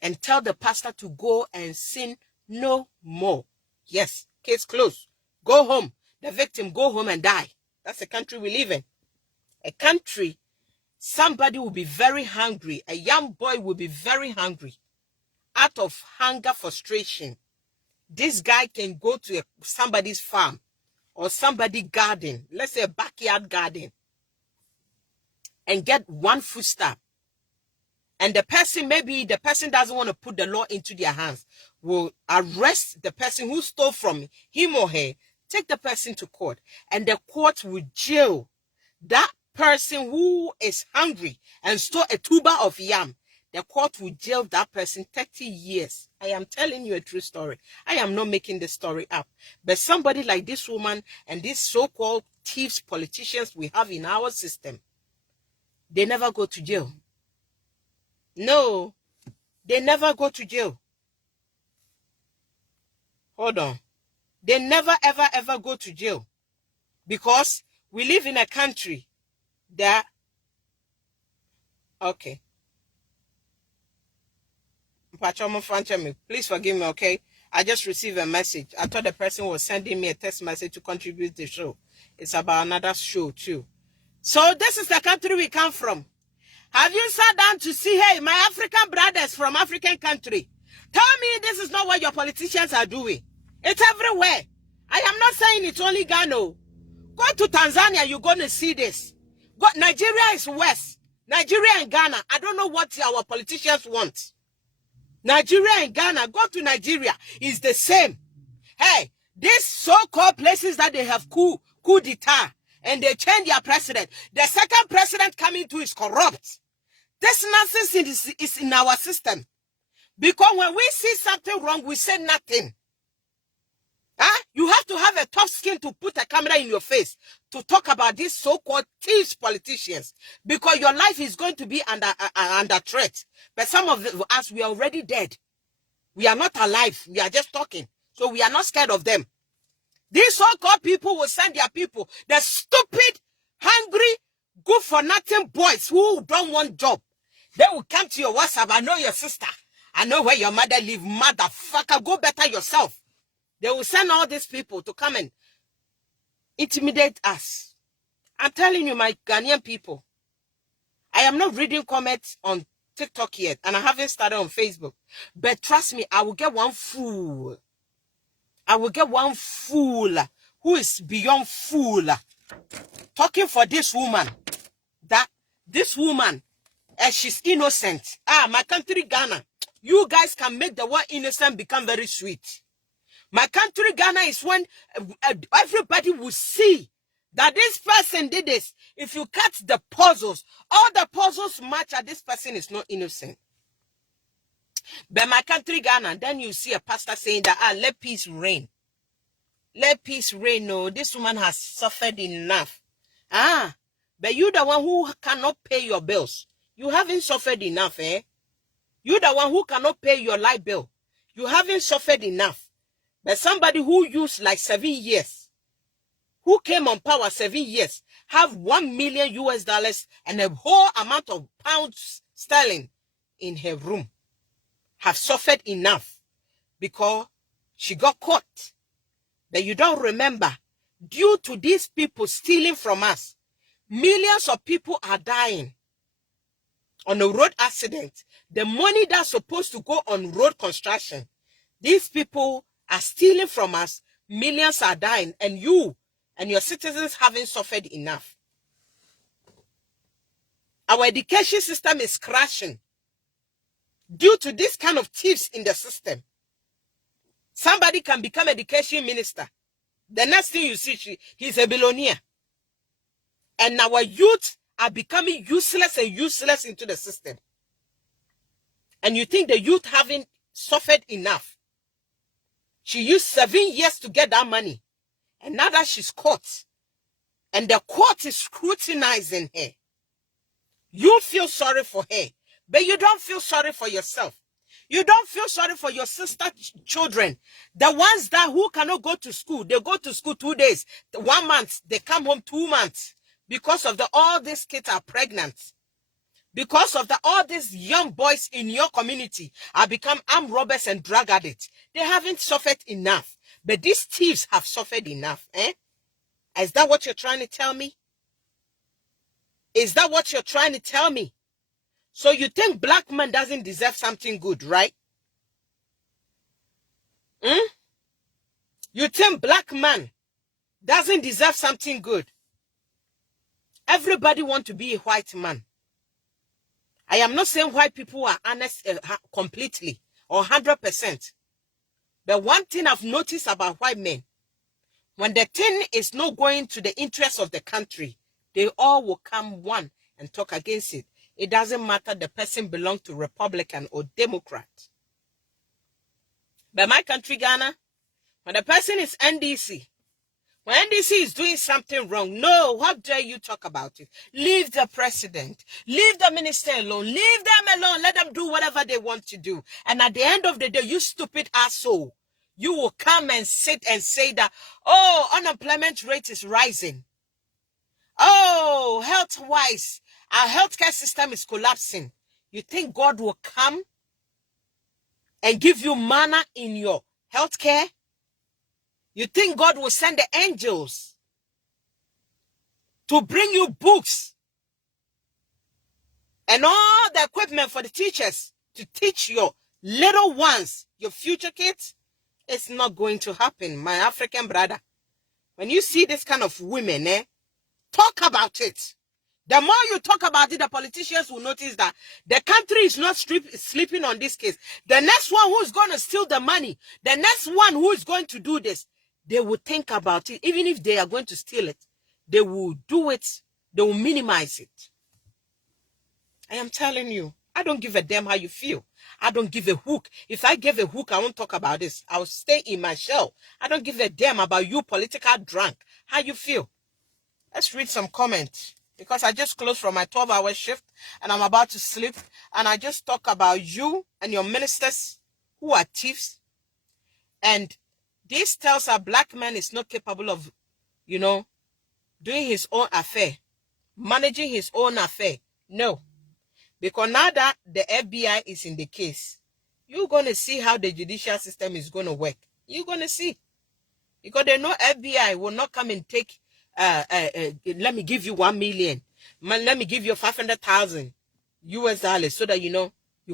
And tell the pastor to go and sin no more. Yes, case closed. Go home. The victim, go home and die. That's the country we live in. A country, somebody will be very hungry. A young boy will be very hungry. Out of hunger, frustration. This guy can go to somebody's farm or somebody's garden, let's say a backyard garden, and get one foodstuff. And the person, maybe the person doesn't want to put the law into their hands, will arrest the person who stole from him or her, take the person to court, and the court will jail that person who is hungry and stole a tuber of yam. The court will jail that person 30 years. I am telling you a true story. I am not making the story up. But somebody like this woman and these so-called thieves, politicians we have in our system, they never go to jail. No, they never go to jail. Hold on. They never, ever, ever go to jail. Because we live in a country that... Okay. Please forgive me, okay? I just received a message. I thought the person was sending me a text message to contribute to the show. It's about another show too. So this is the country we come from. Have you sat down to see, hey, my African brothers from African country? Tell me this is not what your politicians are doing. It's everywhere. I am not saying it's only Ghana. Go to Tanzania, you're going to see this. Nigeria is worse. Nigeria and Ghana, I don't know what our politicians want. Nigeria and Ghana, go to Nigeria, is the same. Hey, these so-called places that they have coup d'etat, and they change their president. The second president coming to is corrupt. This nonsense is in our system. Because when we see something wrong, we say nothing. Huh? You have to have a tough skin to put a camera in your face to talk about these so-called thieves politicians. Because your life is going to be under threat. But some of us, we are already dead. We are not alive. We are just talking. So we are not scared of them. These so-called people will send their people, the stupid, hungry, good-for-nothing boys who don't want job. They will come to your WhatsApp. I know your sister. I know where your mother lives. Motherfucker, go better yourself. They will send all these people to come and intimidate us. I'm telling you, my Ghanaian people, I am not reading comments on TikTok yet, and I haven't started on Facebook. But trust me, I will get one fool. I will get one fool who is beyond fool talking for this woman. That this woman, she's innocent. My country, Ghana, you guys can make the word innocent become very sweet. My country, Ghana, is when everybody will see that this person did this. If you cut the puzzles, all the puzzles match that this person is not innocent. But my country, Ghana, then you see a pastor saying that, let peace reign. Let peace reign. No, this woman has suffered enough. But you the one who cannot pay your bills. You haven't suffered enough, eh? You the one who cannot pay your light bill. You haven't suffered enough. But somebody who used like 7 years, who came on power 7 years, have $1 million US and a whole amount of pounds sterling in her room, have suffered enough because she got caught. But you don't remember, due to these people stealing from us, millions of people are dying on a road accident. The money that's supposed to go on road construction, these people are stealing from us. Millions are dying, and you and your citizens haven't suffered enough. Our education system is crashing due to this kind of thieves in the system. Somebody can become education minister. The next thing you see, he's a billionaire. And our youth are becoming useless and useless into the system. And you think the youth haven't suffered enough. She used 7 years to get that money. And now that she's caught, and the court is scrutinizing her, You feel sorry for her, but you don't feel sorry for yourself. You don't feel sorry for your sister children. The ones that who cannot go to school, they go to school 2 days, 1 month, they come home 2 months because of all these kids are pregnant. Because of all these young boys in your community are become armed robbers and drug addicts. They haven't suffered enough. But these thieves have suffered enough. Is that what you're trying to tell me? Is that what you're trying to tell me? So you think black man doesn't deserve something good, right? You think black man doesn't deserve something good? Everybody wants to be a white man. I am not saying white people are honest completely or 100%. But one thing I've noticed about white men, when the thing is not going to the interest of the country, they all will come one and talk against it. It doesn't matter the person belongs to Republican or Democrat. But my country, Ghana, when the person is NDC, when NDC is doing something wrong, no, how dare you talk about it? Leave the president, leave the minister alone, leave them alone, let them do whatever they want to do. And at the end of the day, you stupid asshole, you will come and sit and say that, oh, unemployment rate is rising. Oh, health-wise, our healthcare system is collapsing. You think God will come and give you manna in your healthcare? You think God will send the angels to bring you books and all the equipment for the teachers to teach your little ones, your future kids? It's not going to happen, my African brother. When you see this kind of women, talk about it. The more you talk about it, the politicians will notice that the country is not sleeping on this case. The next one who is going to steal the money, the next one who is going to do this, they will think about it. Even if they are going to steal it, they will do it. They will minimize it. I am telling you, I don't give a damn how you feel. I don't give a hook. If I give a hook, I won't talk about this. I'll stay in my shell. I don't give a damn about you political drunk. How you feel? Let's read some comments. Because I just closed from my 12-hour shift and I'm about to sleep. And I just talk about you and your ministers who are thieves. And this tells a black man is not capable of, doing his own affair. Managing his own affair. No. Because now that the FBI is in the case, you're going to see how the judicial system is going to work. You're going to see. Because they know FBI will not come and take, let me give you 1 million. Let me give you 500,000 US dollars so that, you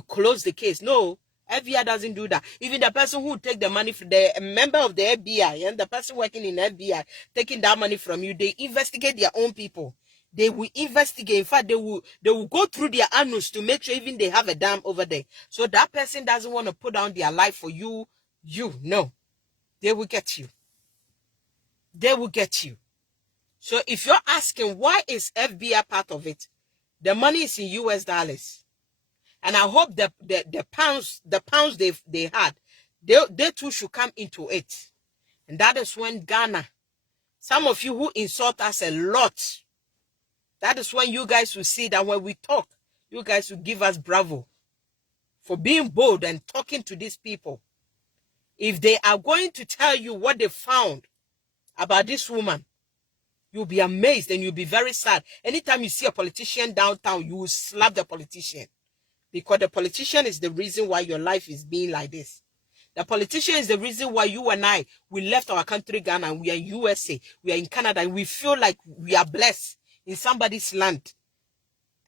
close the case. No, FBI doesn't do that. Even the person who take the money from the member of the FBI and the person working in FBI taking that money from you, they investigate their own people. They will investigate. In fact, they will go through their annals to make sure even they have a dam over there. So that person doesn't want to put down their life for you. No. They will get you. They will get you. So if you're asking why is FBI part of it, the money is in US dollars. And I hope the pounds they had, they too should come into it. And that is when Ghana, some of you who insult us a lot, that is when you guys will see that when we talk, you guys will give us bravo for being bold and talking to these people. If they are going to tell you what they found about this woman, you'll be amazed and you'll be very sad. Anytime you see a politician downtown, you will slap the politician. Because the politician is the reason why your life is being like this. The politician is the reason why you and I, we left our country, Ghana, and we are in USA, we are in Canada, and we feel like we are blessed in somebody's land.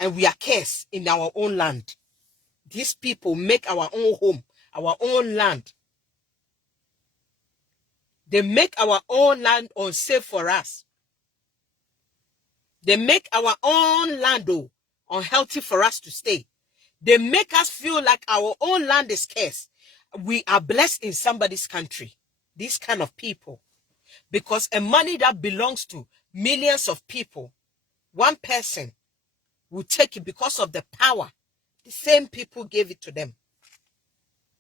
And we are cursed in our own land. These people make our own home, our own land. They make our own land unsafe for us. They make our own land unhealthy for us to stay. They make us feel like our own land is scarce. We are blessed in somebody's country. These kind of people. Because a money that belongs to millions of people, one person will take it because of the power. The same people gave it to them.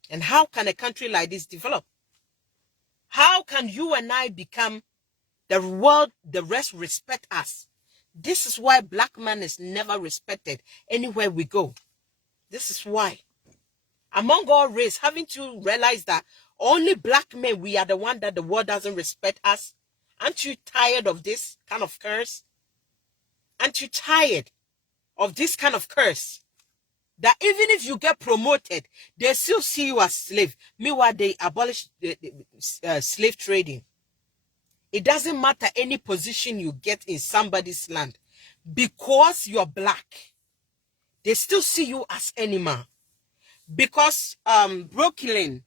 And how can a country like this develop? How can you and I become the world, the rest respect us? This is why black man is never respected anywhere we go. This is why. Among all race, haven't you realized that only black men, we are the one that the world doesn't respect us? Aren't you tired of this kind of curse? Aren't you tired of this kind of curse? That even if you get promoted, they still see you as slave. Meanwhile, they abolish the slave trading. It doesn't matter any position you get in somebody's land. Because you're black, they still see you as animal. Because Brooklyn,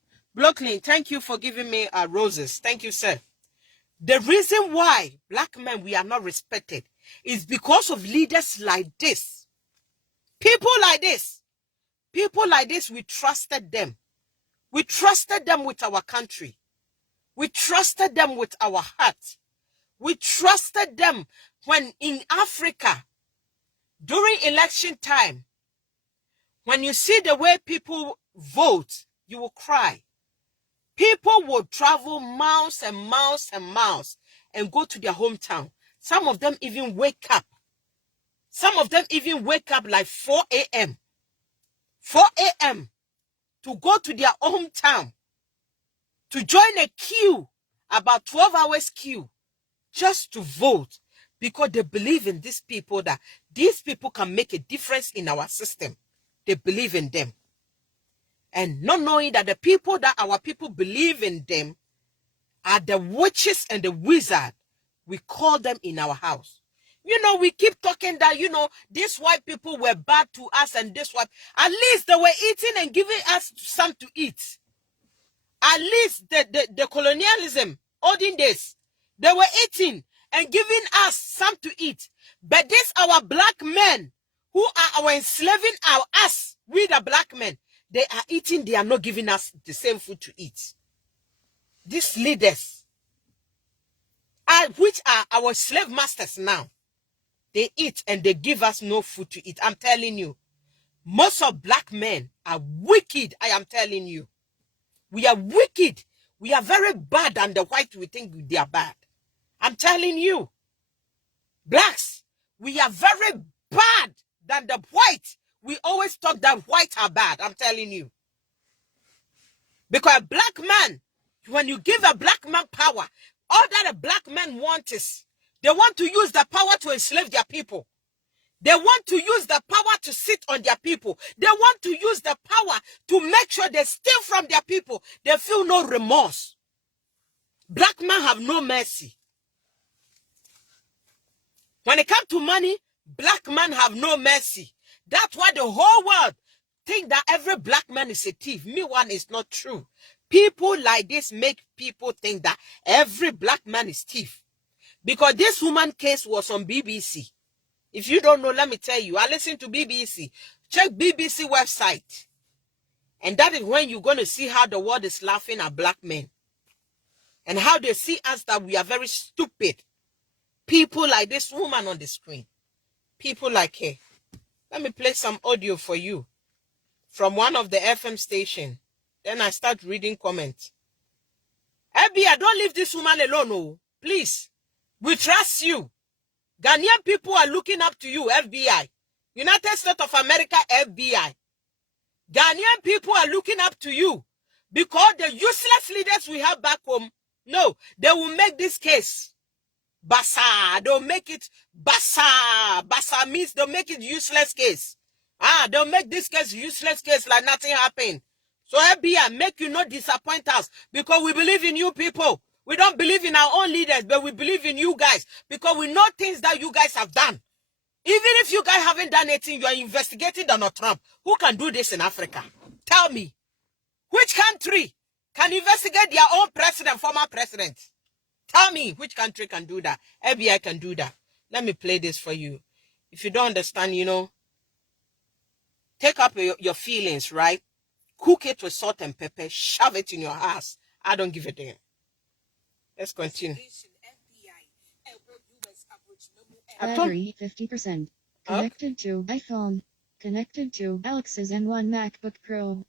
thank you for giving me roses. Thank you, sir. The reason why black men, we are not respected is because of leaders like this. People like this. People like this, we trusted them. We trusted them with our country. We trusted them with our heart. We trusted them when in Africa, during election time, when you see the way people vote, you will cry. People will travel miles and miles and miles and go to their hometown. Some of them even wake up. Some of them even wake up like 4 a.m. 4 a.m. to go to their hometown to join a queue, about 12 hours queue, just to vote, because they believe in these people, that these people can make a difference in our system. They believe in them. And not knowing that the people that our people believe in them are the witches and the wizards, we call them in our house. You know, we keep talking that, you know, these white people were bad to us and this white. At least they were eating and giving us some to eat. At least the colonialism, olden days, they were eating and giving us some to eat. But this our black men who are our enslaving us, we the black men, they are eating, they are not giving us the same food to eat. These leaders, which are our slave masters now, they eat and they give us no food to eat. I'm telling you, most of black men are wicked. I am telling you. We are wicked. We are very bad than the white we think they are bad. I'm telling you. Blacks, we are very bad than the white. We always talk that white are bad. I'm telling you. Because a black man, when you give a black man power, all that a black man wants is, they want to use the power to enslave their people. They want to use the power to sit on their people. They want to use the power to make sure they steal from their people. They feel no remorse. Black men have no mercy. When it comes to money, black men have no mercy. That's why the whole world think that every black man is a thief. Meanwhile, it's not true. People like this make people think that every black man is thief. Because this woman case was on BBC. If you don't know, let me tell you. I listen to BBC. Check BBC website. And that is when you're going to see how the world is laughing at black men. And how they see us that we are very stupid. People like this woman on the screen. People like her. Let me play some audio for you. From one of the FM station. Then I start reading comments. FBI, don't leave this woman alone, oh. Please. We trust you. Ghanaian people are looking up to you, FBI. United States of America, FBI. Ghanaian people are looking up to you. Because the useless leaders we have back home, no, they will make this case basa. They'll make it basa. Basa means they'll make it useless case. They'll make this case useless case like nothing happened. So FBI, make you not disappoint us, because we believe in you people. We don't believe in our own leaders, but we believe in you guys, because we know things that you guys have done. Even if you guys haven't done anything, you are investigating Donald Trump. Who can do this in Africa? Tell me. Which country can investigate their own president, former president? Tell me which country can do that. FBI can do that. Let me play this for you. If you don't understand, you know, take up your feelings, right? Cook it with salt and pepper. Shove it in your ass. I don't give a damn. Let's continue. Battery 50%. Connected to iPhone. Connected to Alex's and one MacBook Pro.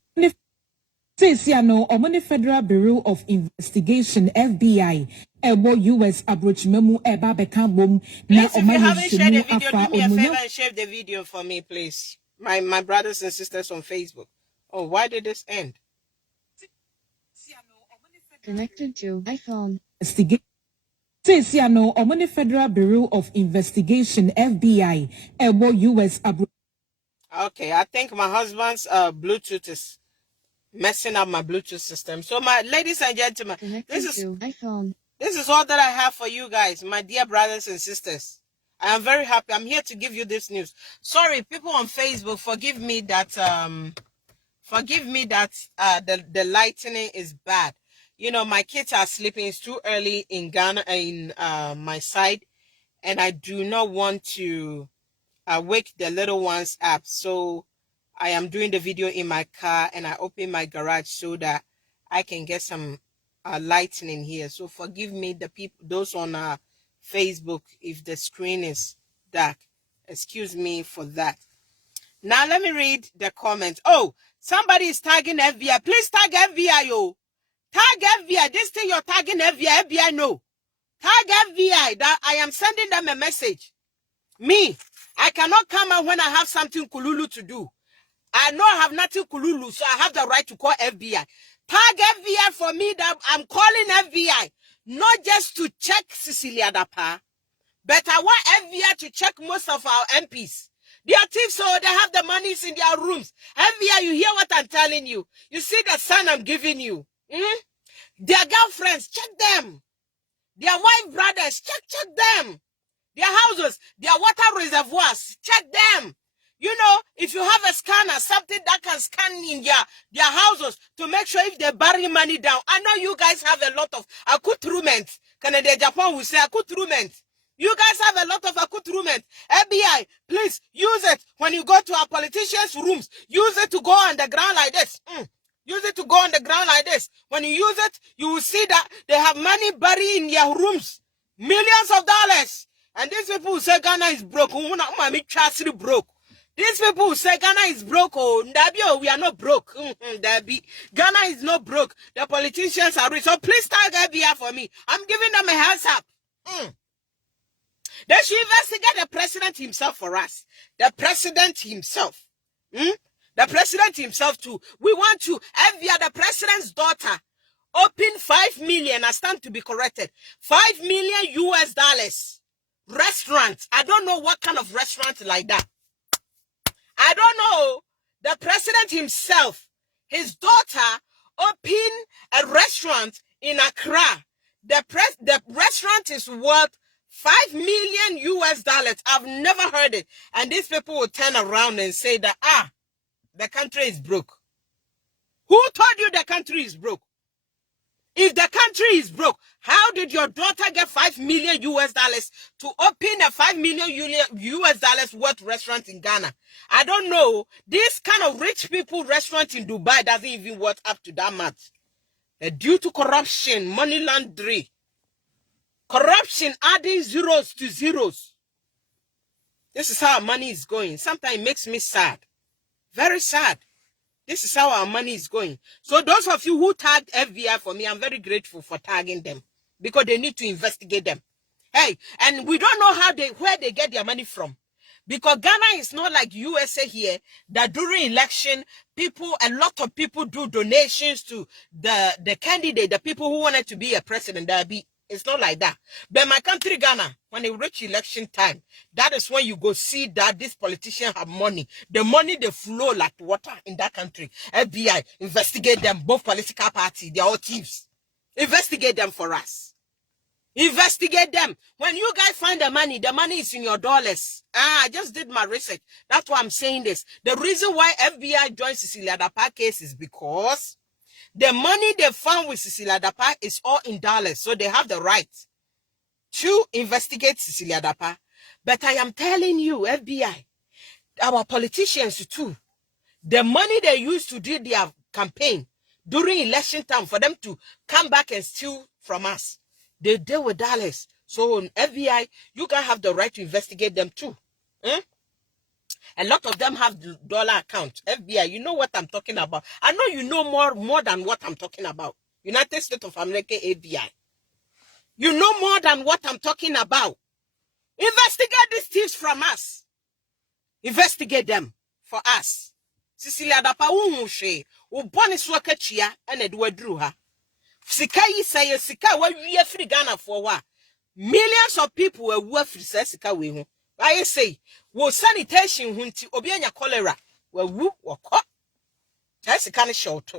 Cecilia Omoni Federal Bureau of Investigation FBI US Abrochimemu Eba Bekambom na Please, if you haven't shared the video, afa do me a favor and share the video for me, please. My brothers and sisters on Facebook. Oh, why did this end? Connected to iPhone. Cecilia Omoni Federal Bureau of Investigation FBI US Abrochimemu. Okay, I think my husband's Bluetooth is messing up my Bluetooth system. So, my ladies and gentlemen, Connected to iPhone. This is all that I have for you guys, my dear brothers and sisters. I am very happy. I'm here to give you this news. Sorry, people on Facebook, forgive me that the lightning is bad. You know, my kids are sleeping. It's too early in Ghana, in my side, and I do not want to wake the little ones up. So I am doing the video in my car, and I open my garage so that I can get some lightning here. So forgive me, the people, those on Facebook, if the screen is dark. Excuse me for that. Now let me read the comments. Oh, somebody is tagging FBI. Please tag FBI, yo. Tag FBI. This thing you're tagging FBI. FBI, no. Tag FBI. That I am sending them a message. Me, I cannot come out when I have something kululu to do. I know I have nothing kululu, so I have the right to call FBI. Tag FBI for me that I'm calling FBI, not just to check Cecilia Dapaah, but I want FBI to check most of our MPs. They are thieves, so they have the monies in their rooms. FBI, you hear what I'm telling you? You see the son I'm giving you? Their girlfriends, check them. Their wife brothers, check them. Their houses, their water reservoirs, check them. You know, if you have a scanner, something that can scan in their houses to make sure if they bury money down. I know you guys have a lot of accoutrements. Canada, Japan will say accoutrements. You guys have a lot of accoutrements. FBI, please use it when you go to our politicians' rooms. Use it to go on the ground like this. Use it to go on the ground like this. When you use it, you will see that they have money buried in their rooms. Millions of dollars. And these people who say Ghana is broke, broke. These people who say Ghana is broke, we are not broke. Ghana is not broke. The politicians are rich. So please tag FBI for me. I'm giving them a heads up. They should investigate the president himself for us. The president himself. The president himself too. We want to, FBI, the president's daughter, open 5 million, I stand to be corrected, 5 million US dollars. Restaurant. I don't know what kind of restaurant like that. I don't know. The president himself, his daughter, opened a restaurant in Accra. The restaurant is worth 5 million US dollars. I've never heard it. And these people will turn around and say that, the country is broke. Who told you the country is broke? If the country is broke, how did your daughter get 5 million US dollars to open a 5 million US dollars worth restaurant in Ghana? I don't know. This kind of rich people restaurant in Dubai doesn't even worth up to that much. Due to corruption, money laundering, corruption adding zeros to zeros. This is how our money is going. Sometimes it makes me sad. Very sad. This is how our money is going. So those of you who tagged FBI for me, I'm very grateful for tagging them because they need to investigate them. Hey, and we don't know where they get their money from. Because Ghana is not like USA here, that during election, a lot of people do donations to the candidate, the people who wanted to be a president. It's not like that. But my country, Ghana, when it reach election time, that is when you go see that these politicians have money. The money, they flow like water in that country. FBI, investigate them, both political parties, they're all thieves. Investigate them for us. Investigate them. When you guys find the money is in your dollars. I just did my research. That's why I'm saying this. The reason why FBI joined Cecilia Dapaah case is because the money they found with Cecilia Dapaah is all in dollars. So they have the right to investigate Cecilia Dapaah. But I am telling you, FBI, our politicians too, the money they used to do their campaign during election time for them to come back and steal from us, they deal with dollars. So on FBI, you can have the right to investigate them too. A lot of them have dollar account. FBI, you know what I'm talking about. I know you know more than what I'm talking about. United States of America, FBI. You know more than what I'm talking about. Investigate these thieves from us. Investigate them for us. Cecilia Dapaah unhwe. Uboni swakachia ene duwadru ha. Sika yi say sika wa wie free Ghana for wa. Millions of people were worth sika we ho. I say, wo sanitation hunti obi anya cholera. We wu wako. Sika ne short.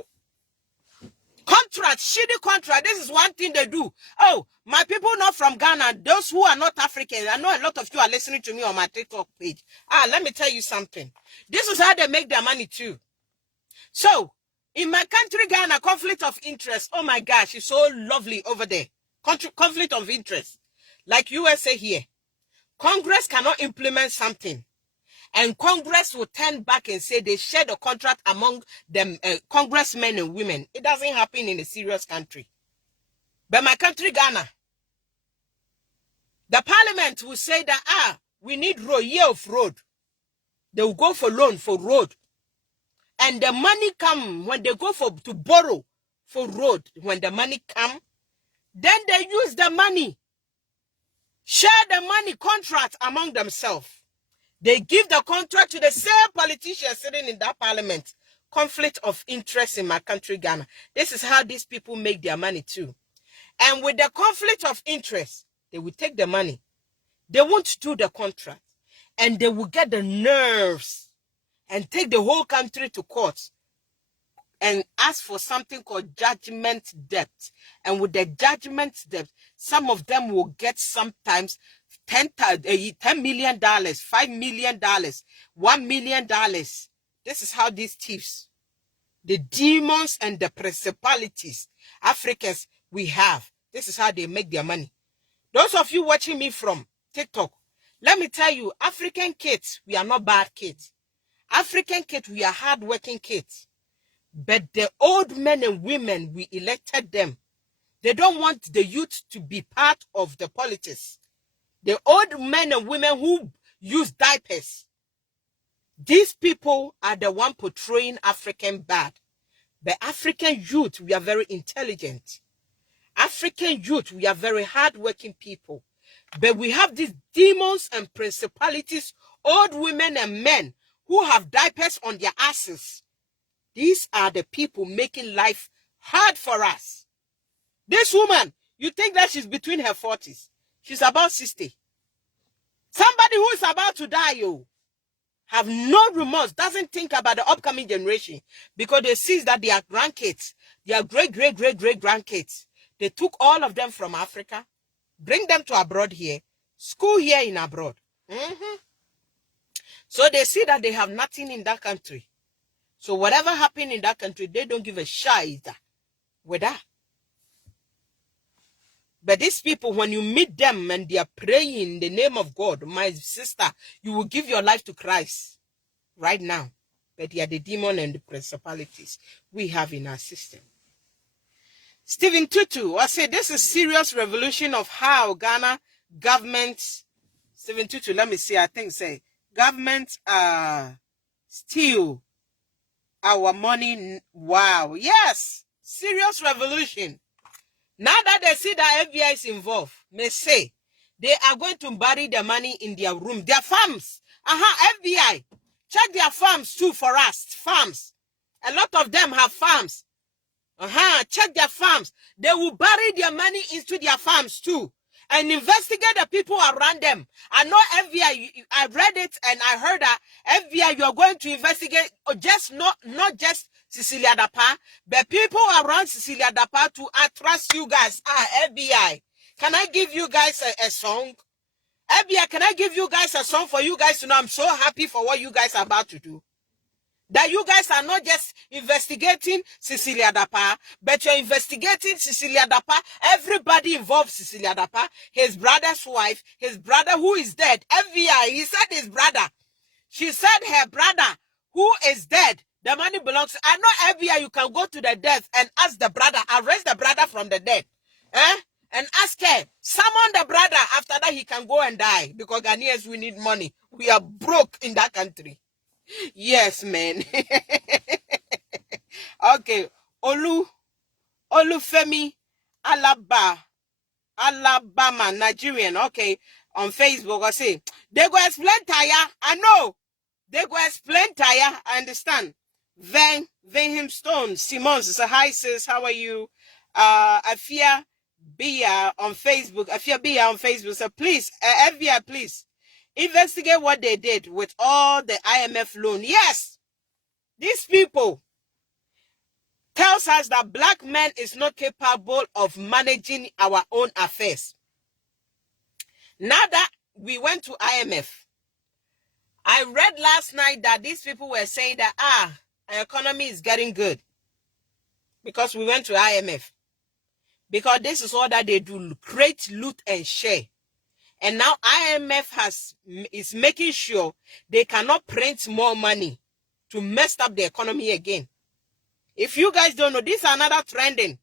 Contract, shitty contract. This is one thing they do. Oh, my people not from Ghana, those who are not African, I know a lot of you are listening to me on my TikTok page. Let me tell you something. This is how they make their money too. So, in my country, Ghana, conflict of interest. Oh my gosh, it's so lovely over there. Conflict of interest. Like USA here. Congress cannot implement something. And Congress will turn back and say they share the contract among them, congressmen and women. It doesn't happen in a serious country. But my country, Ghana, the parliament will say that, we need year of road. They will go for loan for road. And the money come, when they go to borrow for road, when the money come, then they use the money, share the money contract among themselves. They give the contract to the same politicians sitting in that parliament. Conflict of interest in my country, Ghana. This is how these people make their money too. And with the conflict of interest, they will take the money. They won't do the contract. And they will get the nerves and take the whole country to court and ask for something called judgment debt. And with the judgment debt, some of them will get sometimes $10 million, $5 million, $1 million. This is how these thieves, the demons and the principalities, Africans we have, this is how they make their money. Those of you watching me from TikTok, let me tell you, African kids, we are not bad kids. African kids, we are hardworking kids. But the old men and women, we elected them. They don't want the youth to be part of the politics. The old men and women who use diapers. These people are the one portraying African bad. The African youth, we are very intelligent. African youth, we are very hardworking people. But we have these demons and principalities, old women and men who have diapers on their asses. These are the people making life hard for us. This woman, you think that she's between her 40s. She's about 60. Somebody who is about to die, have no remorse, doesn't think about the upcoming generation because they see that their grandkids, their great-great-great-great-grandkids, they took all of them from Africa, bring them to abroad here, school here in abroad. So they see that they have nothing in that country. So whatever happened in that country, they don't give a shit with that. But these people, when you meet them and they are praying in the name of God, my sister, you will give your life to Christ right now. But they are the demon and the principalities we have in our system. Stephen Tutu, I say this is serious revolution of how Ghana government, Stephen Tutu, let me see, I think say, government steal our money. Wow, yes, serious revolution. Now that they see that FBI is involved, may say they are going to bury the money in their room, their farms. FBI, check their farms too for us. Farms, a lot of them have farms. Check their farms. They will bury their money into their farms too, and investigate the people around them. I know FBI. I read it and I heard that FBI. You are going to investigate, just not just Cecilia Dapaah, but people around Cecilia Dapaah to trust you guys. FBI, can I give you guys a song? FBI, can I give you guys a song for you guys to know I'm so happy for what you guys are about to do? That you guys are not just investigating Cecilia Dapaah, but you're investigating Cecilia Dapaah, everybody involved Cecilia Dapaah, his brother's wife, his brother who is dead. FBI, he said his brother. She said her brother who is dead. The money belongs to, I know FBI, you can go to the death and ask the brother, arrest the brother from the dead. And ask her, summon the brother. After that, he can go and die because Ghanaians, we need money. We are broke in that country. Yes, man. Okay. Olufemi Alabama, Nigerian. Okay. On Facebook, I say, they go explain tire. I know. They go explain tire. I understand. Then him Stone Simons say, hi sis, how are you? Afia Bia on Facebook. Afia Bia on Facebook. So please, FBI, please investigate what they did with all the IMF loan. Yes, these people tells us that black men is not capable of managing our own affairs. Now that we went to IMF, I read last night that these people were saying that our economy is getting good because we went to IMF. Because this is all that they do, create, loot, and share. And now IMF is making sure they cannot print more money to mess up the economy again. If you guys don't know, this is another trending.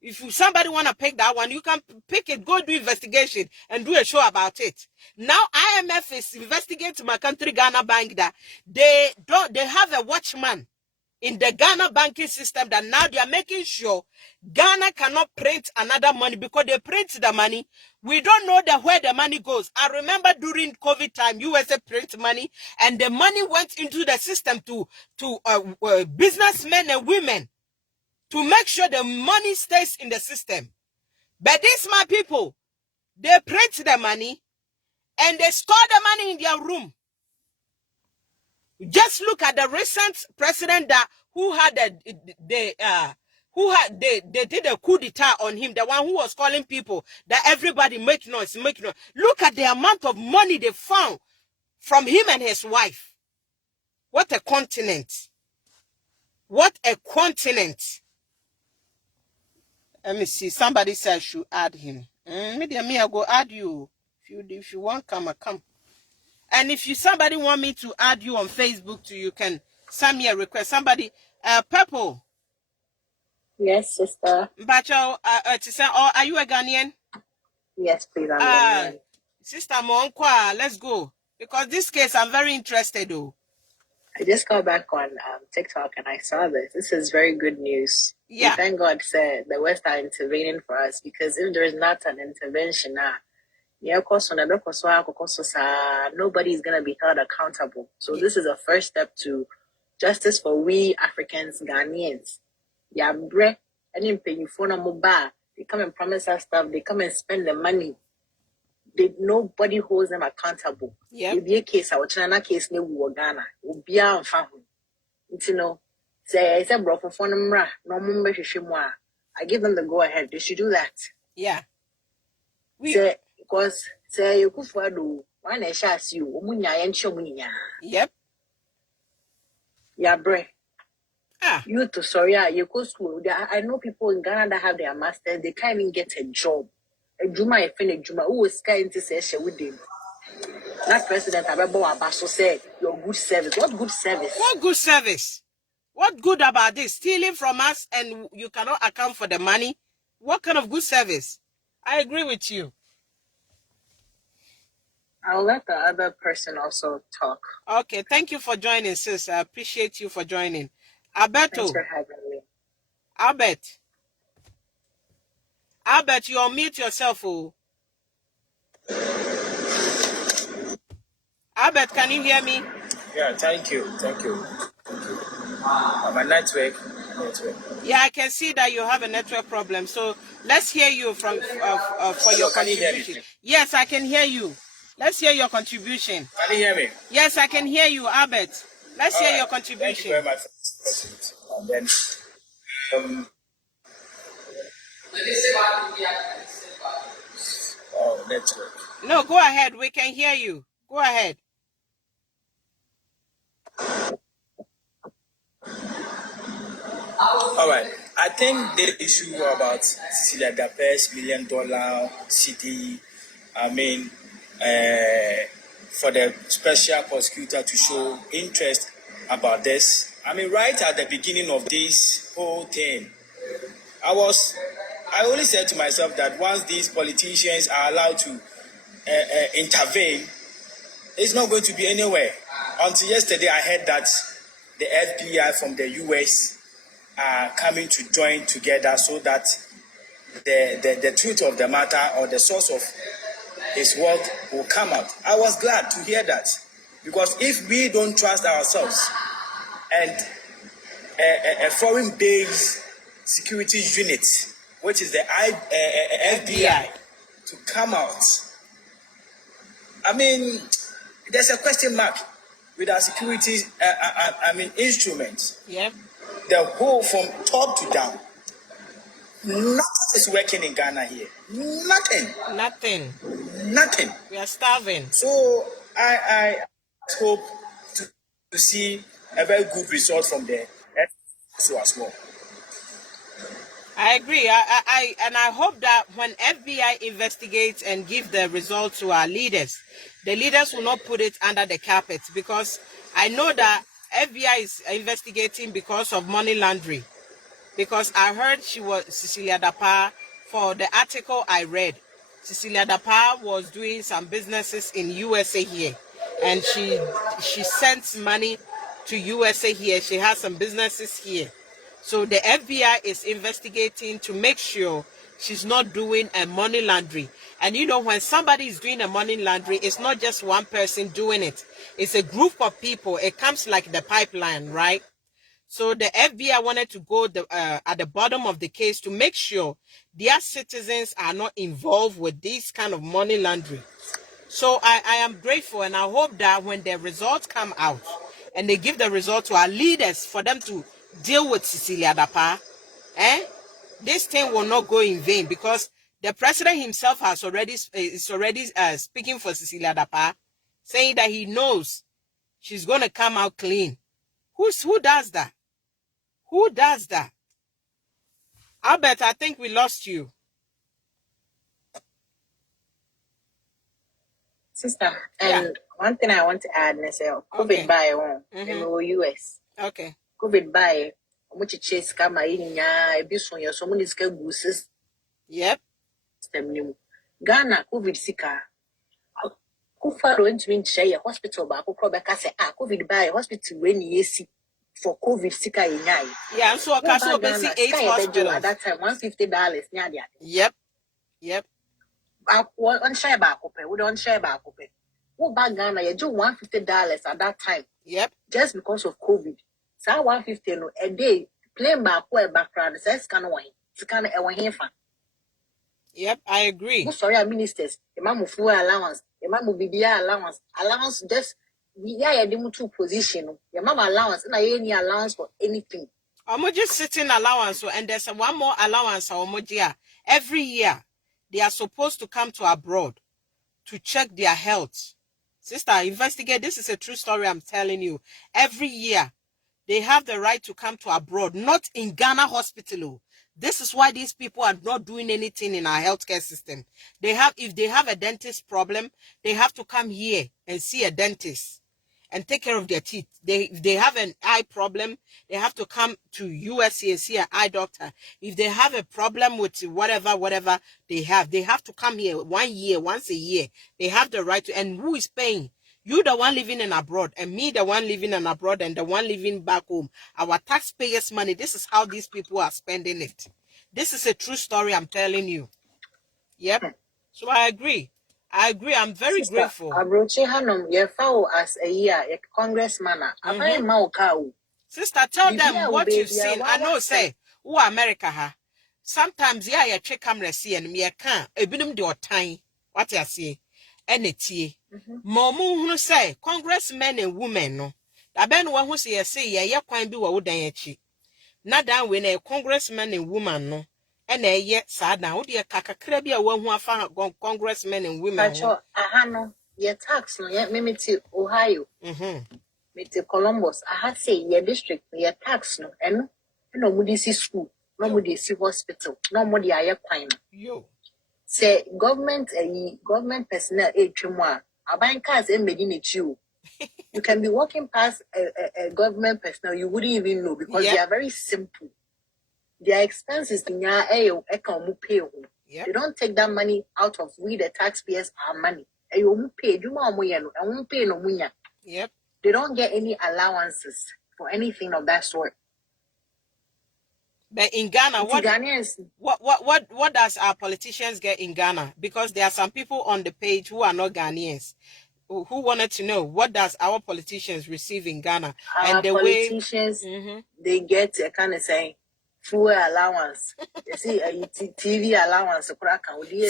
If somebody want to pick that one, you can pick it, go do investigation and do a show about it. Now IMF is investigating my country, Ghana Bank, that they have a watchman in the Ghana banking system that now they are making sure Ghana cannot print another money because they print the money. We don't know where the money goes. I remember during COVID time, USA print money and the money went into the system to businessmen and women to make sure the money stays in the system. But these my people, they print the money and they store the money in their room. Just look at the recent president that they did a coup d'etat on him, the one who was calling people that everybody make noise. Look at the amount of money they found from him and his wife. What a continent. What a continent. Let me see. Somebody said I should add him. Maybe I go add you. If you want, come. And if somebody want me to add you on Facebook too, you can send me a request. Somebody, Purple. Yes, sister. Bacho, are you a Ghanaian? Yes, please, I'm Ghanaian. Sister Monkwa, let's go. Because this case, I'm very interested though. I just got back on TikTok and I saw this. This is very good news. Yeah. We thank God said the West are intervening for us because if there is not an intervention now, nobody is going to be held accountable. So this is a first step to justice for we Africans, Ghanaians. They come and promise us stuff. They come and spend the money. Nobody holds them accountable. Yeah. Be a case, our China case, no Ghana. Be a family. You know, say, bro, for phone, no more. I give them the go ahead. They should do that. Yeah. Say, because say you could for do one shas you, Munya and Shomunya. Yep. Yeah, bre. You to sorry, you go school. I know people in Ghana that have their masters, they can't even get a job. A Juma, a Finnick Juma, who was sky into session with them. That president, Abaso said, your good service. What good service? What good service? What good about this? Stealing from us and you cannot account for the money? What kind of good service? I agree with you. I'll let the other person also talk. Okay, thank you for joining, sis. I appreciate you for joining. Alberto. Thanks for having me. Albert, you unmute yourself. Oh. Albert, can you hear me? Yeah, thank you. My network. Yeah, I can see that you have a network problem. So let's hear you from for your contribution. Yes, I can hear you. Let's hear your contribution. Can you hear me? Yes, I can hear you, Albert. Let's hear your contribution. Thank you very much for this question. And then, network. No, go ahead. We can hear you. Go ahead. All right. I think the issue about Cecilia Dapaah's $1 million city, for the special prosecutor to show interest about this. Right at the beginning of this whole thing, I was I only said to myself that once these politicians are allowed to intervene, it's not going to be anywhere. Until yesterday, I heard that the FBI from the US are coming to join together so that the truth of the matter or the source of his work will come out. I was glad to hear that, because if we don't trust ourselves and a foreign-based security unit, which is the FBI, to come out, I mean, there's a question mark with our security, instruments. Yep. The whole from top to down. Nothing is working in Ghana here. Nothing. We are starving. So I hope to see a very good result from there. So as well. I agree. I hope that when FBI investigates and give the result to our leaders, the leaders will not put it under the carpet, because I know that FBI is investigating because of money laundering. Because I heard she was Cecilia Dapaah, for the article I read. Cecilia Dapaah was doing some businesses in USA here, and she sends money to USA here. She has some businesses here. So the FBI is investigating to make sure she's not doing a money laundering. And you know, when somebody is doing a money laundering, it's not just one person doing it. It's a group of people. It comes like the pipeline, right? So the FBI wanted to go at the bottom of the case to make sure their citizens are not involved with this kind of money laundering. So I am grateful, and I hope that when the results come out and they give the result to our leaders for them to deal with Cecilia Dapaah, this thing will not go in vain, because the president himself is already speaking for Cecilia Dapaah, saying that he knows she's going to come out clean. Who does that? Who does that? Albert, I think we lost you. Sister, and one thing I want to add is COVID by US. Okay. COVID by which chase kama inya ebiso ya so muni sika gu system. Yep. Ghana COVID sika. Kufaro ntumi nche hospital ba akokro be ka say COVID by hospital we ni yesi for COVID sika inya. Yeah, so okaso be see 8 hospitals at that time $150 nya dia. Yep. On share ba akope, we don't share ba akope. Wo ba Ghana you do $150 at that time. Yep. Just because of COVID. So 150 no a day plane back where background says can wine. It's kind of a fa. Yep, I agree. Sorry, ministers, the mamu fuel allowance, the mamu BBI allowance just we are the two position. The mama allowance, and any allowance for anything. I'm just sitting allowance, and there's one more allowance every year. They are supposed to come to abroad to check their health. Sister, investigate. This is a true story I'm telling you. Every year, they have the right to come to abroad, not in Ghana hospital. This is why these people are not doing anything in our healthcare system. If they have a dentist problem, they have to come here and see a dentist and take care of their teeth. If they have an eye problem, they have to come to USA and see an eye doctor. If they have a problem with whatever they have to come here once a year. They have the right to. And who is paying? You, the one living in abroad, and me, the one living in abroad, and the one living back home. Our taxpayers' money. This is how these people are spending it. This is a true story I'm telling you. Yep. So I agree. I'm very grateful. Abroche Hanum, ye foul as a year, a congressman. I find Mauka. Sister, tell them what you've seen. I know, say, who America ha. Sometimes, you check camera see and me can't. A binum do time. What you see? And it's ye. Momu who say, congressmen and women, no. Da ben one who say, ye quite be what would not down when a congressman and woman, no. And a yet sad now, dear Kakakrebia one who found congressmen and women. Ahano, ye tax, no, yet me to Ohio. Me to Columbus. I had say ye district, ye tax, no, and no moody see school, no moody see hospital, no moody I pine. Yo. Say government personnel a buying cars and making it you. You can be walking past a government personnel, you wouldn't even know because they are very simple. their expenses pay. Yep. They don't take that money out of we the taxpayers our money. Pay. Pay no munya. Yep. They don't get any allowances for anything of that sort. But in Ghana, Ghanaians, what does our politicians get in Ghana? Because there are some people on the page who are not Ghanaians who wanted to know what does our politicians receive in Ghana, our and the politicians they get a kind of saying fuel allowance. You see a TV allowance,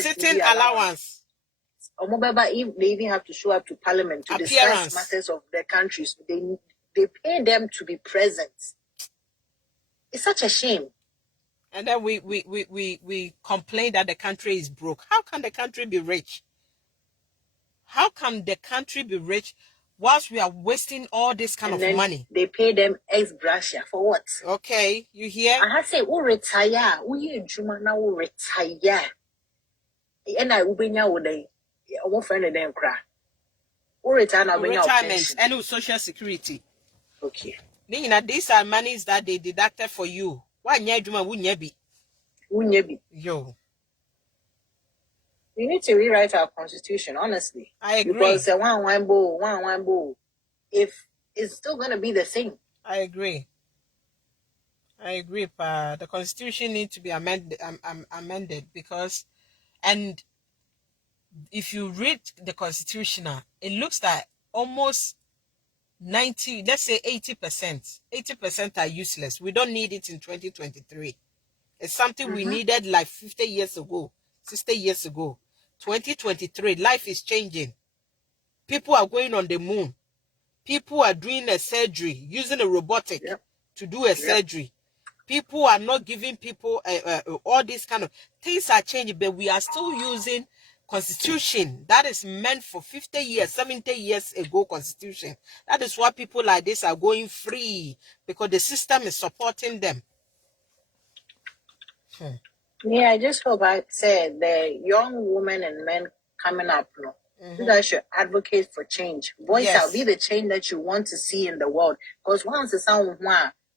sitting allowance. They even have to show up to parliament to discuss matters of their countries. They pay them to be present. It's such a shame. And then we complain that the country is broke. How can the country be rich? How can the country be rich whilst we are wasting all this kind of money? They pay them ex gratia for what? Okay, you hear? I say, who retire? Who you juma now? Who retire? And I will be now with a friend of them cry. Who retire now? Retirement and social security. Okay. These are monies that they deducted for you. Why juma wunyebi? Yo. We need to rewrite our constitution, honestly. I agree. Because one bowl. If it's still gonna be the same. I agree. But the constitution needs to be amended because, and if you read the constitution, it looks like almost 90, let's say 80%. 80% are useless. We don't need it in 2023. It's something we needed like 50 years ago, 60 years ago. 2023, life is changing. People are going on the moon. People are doing a surgery, using a robotic to do a surgery. People are not giving people all these kind of things are changing, but we are still using constitution that is meant for 50 years, 70 years ago constitution. That is why people like this are going free, because the system is supporting them. Yeah, I just hope I said the young women and men coming up, you guys should advocate for change. Voice out, be the change that you want to see in the world. Because once the sound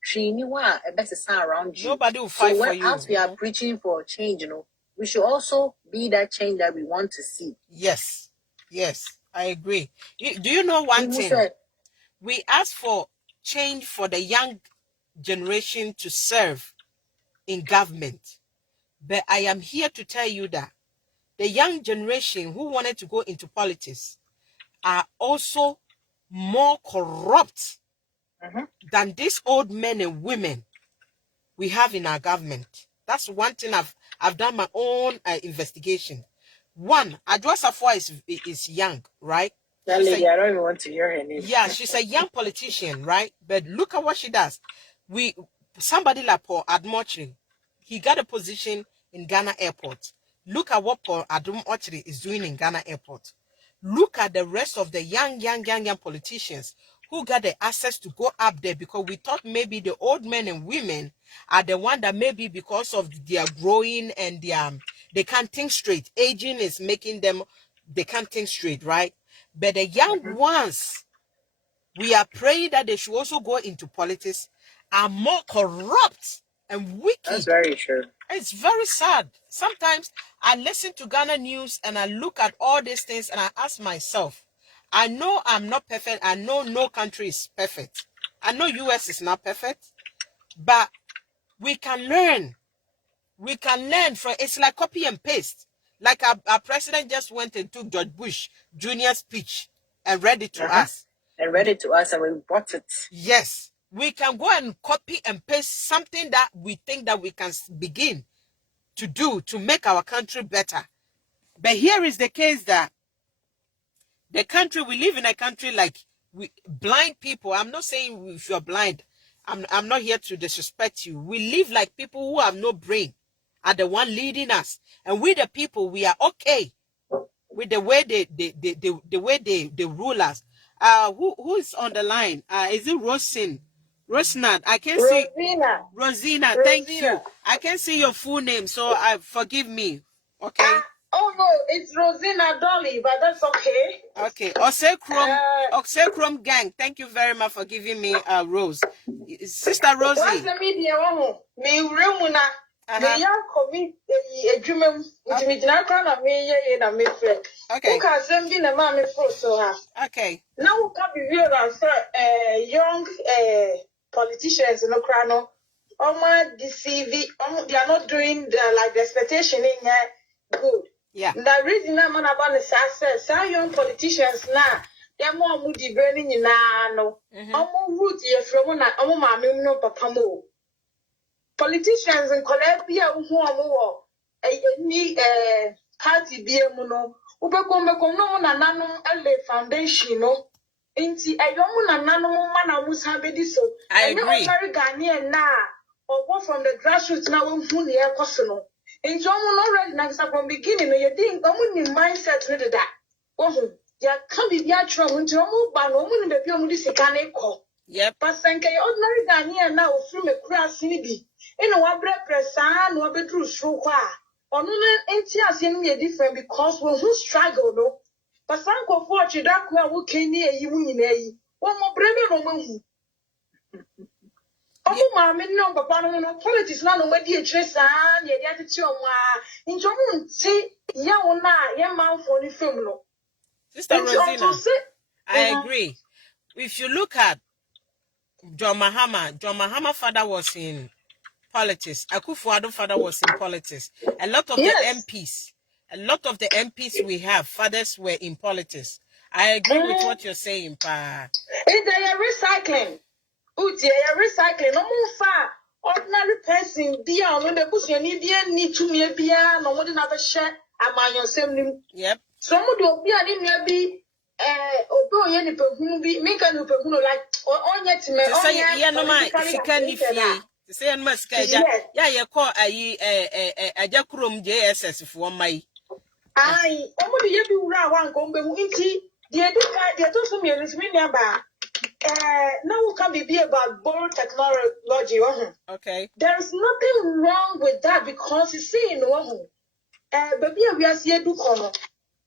she knew a better sound around you. Nobody will fight for you. As we are preaching for change, we should also be that change that we want to see. Yes, I agree. Do you know one thing? We ask for change for the young generation to serve in government. But I am here to tell you that the young generation who wanted to go into politics are also more corrupt than these old men and women we have in our government. That's one thing I've done my own investigation. One, Adwa Safwa is young, right? That lady, I don't even want to hear her name. Yeah, she's a young politician, right? But look at what she does. Somebody like Paul Admochri, he got a position in Ghana Airport. Look at what Paul Admochri is doing in Ghana Airport. Look at the rest of the young politicians who got the access to go up there, because we thought maybe the old men and women are the one that maybe because of their growing and they can't think straight. Aging is making them, they can't think straight, right? But the young ones, we are praying that they should also go into politics, are more corrupt and wicked. That's very true. It's very sad. Sometimes I listen to Ghana news and I look at all these things and I ask myself, I know I'm not perfect. I know no country is perfect. I know US is not perfect. But we can learn. We can learn from, it's like copy and paste. Like our president just went and took George Bush Jr.'s speech and read it to us. And read it to us and we bought it. Yes. We can go and copy and paste something that we think that we can begin to do to make our country better. But here is the case that the country, we live in a country like blind people. I'm not saying if you're blind, I'm not here to disrespect you. We live like people who have no brain are the one leading us. And we the people, we are okay with the way they rule us. Who is on the line? Is it Rosnad? I can see Rosina. Thank you. I can see your full name, so forgive me. Okay. Oh no, it's Rosina Dolly, but that's okay. Okay. Osekrom gang. Thank you very much for giving me a rose. Sister Rosie. What's the media? Me remuna. Me ya komi edwumam. Ntimi gina kra na me ye na me frɛ. Okay. Uka asɛm bi na ma me fo so ha. Okay. Now uka be real and young politicians no kra no. Deceive. They are not doing the expectation in here good. Yeah. The reason I'm about the success, some young politicians now, they're more moody burning in no. Root ye from one mammy no papa mo. Politicians in Colombia who are more a party beer mono, Ubecombe no nanum ele foundation no. Inti a young nanum man who's happy so. I agree. Very Ghanaian now, or go from the grassroots now who near Cosono. In some already now from beginning, you didn't come in mindset with that. Oh, you can't be natural into a move by no one in the Pio Municipal call. Yep. But thank you, ordinary Ghanaian now from a crass in it. In a one bread press, no bedroom so far. Or no, ain't seeing me different because we who struggle, no. But some go for you that who came near you in a one more brother no. Oh, mammy, no, papa, no politics, none of my dear Tressa, yet attitude, in John, say, young man for the film. Sister Rosina, I agree. If you look at John Mahama father was in politics. Akufo-Addo father was in politics. A lot of the MPs we have, fathers were in politics. I agree with what you're saying, Pa. They are recycling. They are recycling. No more far. Ordinary person, be on the bush, you need to me be no one another share. Am I your same? Yep. Some would be a be obo ye ni pehunu bi make no pehunu like onye time onye say no ma sika ni fie to say no ma sika ya ye call ayi aja krom JSS fo mai ai omo de ye bi wura wa nko mbe mu nti de to so me ni aba now can be about borrowed technology. Okay. There is nothing wrong with that because you see in baby we are see do kono.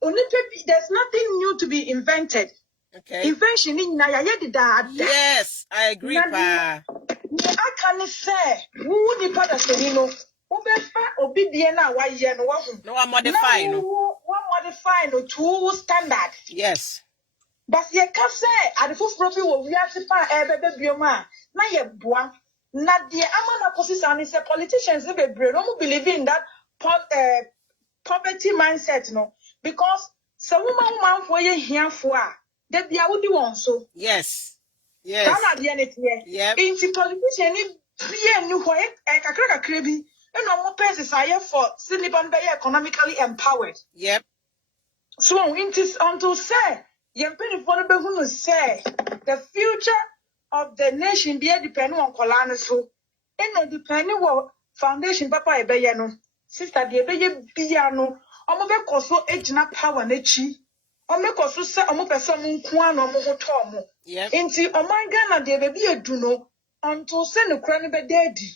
There's nothing new to be invented. Okay. Invention in na ya did that. Yes, I agree, Pa. I can say who the father say no. Obi die na wa ye no wo. No one modify no. One modify no to standard. Yes. But ye can say at the first profit will we have to find bioma na ye boa na the amana position is a politicians be no believe in that poverty mindset no because some woman for ye here for that be would want so yes can na the yeah in the politician be new for kakra bi and no more persons are for Silicon Bay economically empowered. Yep. So it is unto say say the future of the nation be depending on Kolana so. And depending on foundation papa ebeyano. Sister the ebeye biano. Omobe koso ejina power nechi. Ome koso se omo pese mu nko na omo hoto omo. Yep. Inti omanga na de bebi eduno until se no kra ne be daddy.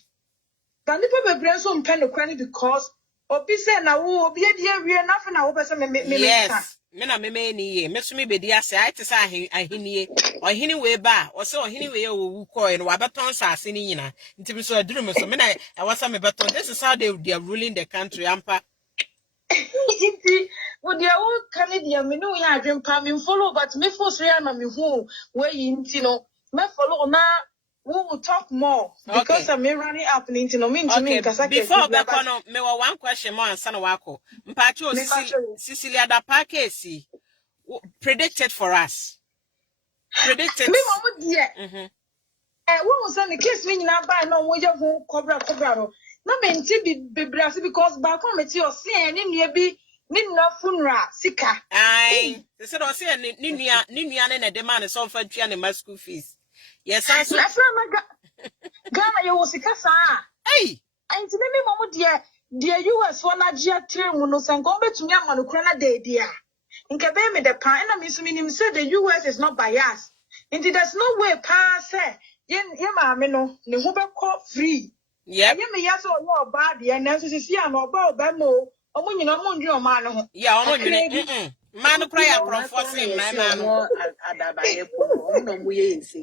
But nipa bebre so mpe no kra ne because obi se na wo obi edi awie na fa na wo pese me yes. Me na me ni ye me so me bedi ase ai te sa ahenie ohini we ba o se ohini we owu ko no wa beton sase ni nyina nti so aduru me so me na e wasa me beton. This is how they are ruling the country ampa inti wo de wo Canadian me no ya adwempa me follow but me force ya na me hu we inti no me follow na we will talk more because I'm running up into no mean to me before we kono me one question more answer no wako mpacho Cecilia Dapaah case predicted for us predicted me mama dear we was say the case me nyina ba na wo ye ho cobra no na me nti bebrase because back on me ti o se ni nua bi ni nua funeral sika ai they said o se ni nua ne de man so fa tua ne school fees yes so Ghana you was sika sa hey nti me mama dear US for na gia trim no sen ko betumi amanokra na de a nke be me the pan na me so minim say the US is not biased. Indeed, there's no way pa say ye maame no ne ho be free. yeah Ye me yes or no bad ye na so sisi an oba mo Omunyina omundu o man ho. Yeah, man cry across for same man. Adabaye pono. No muye isi.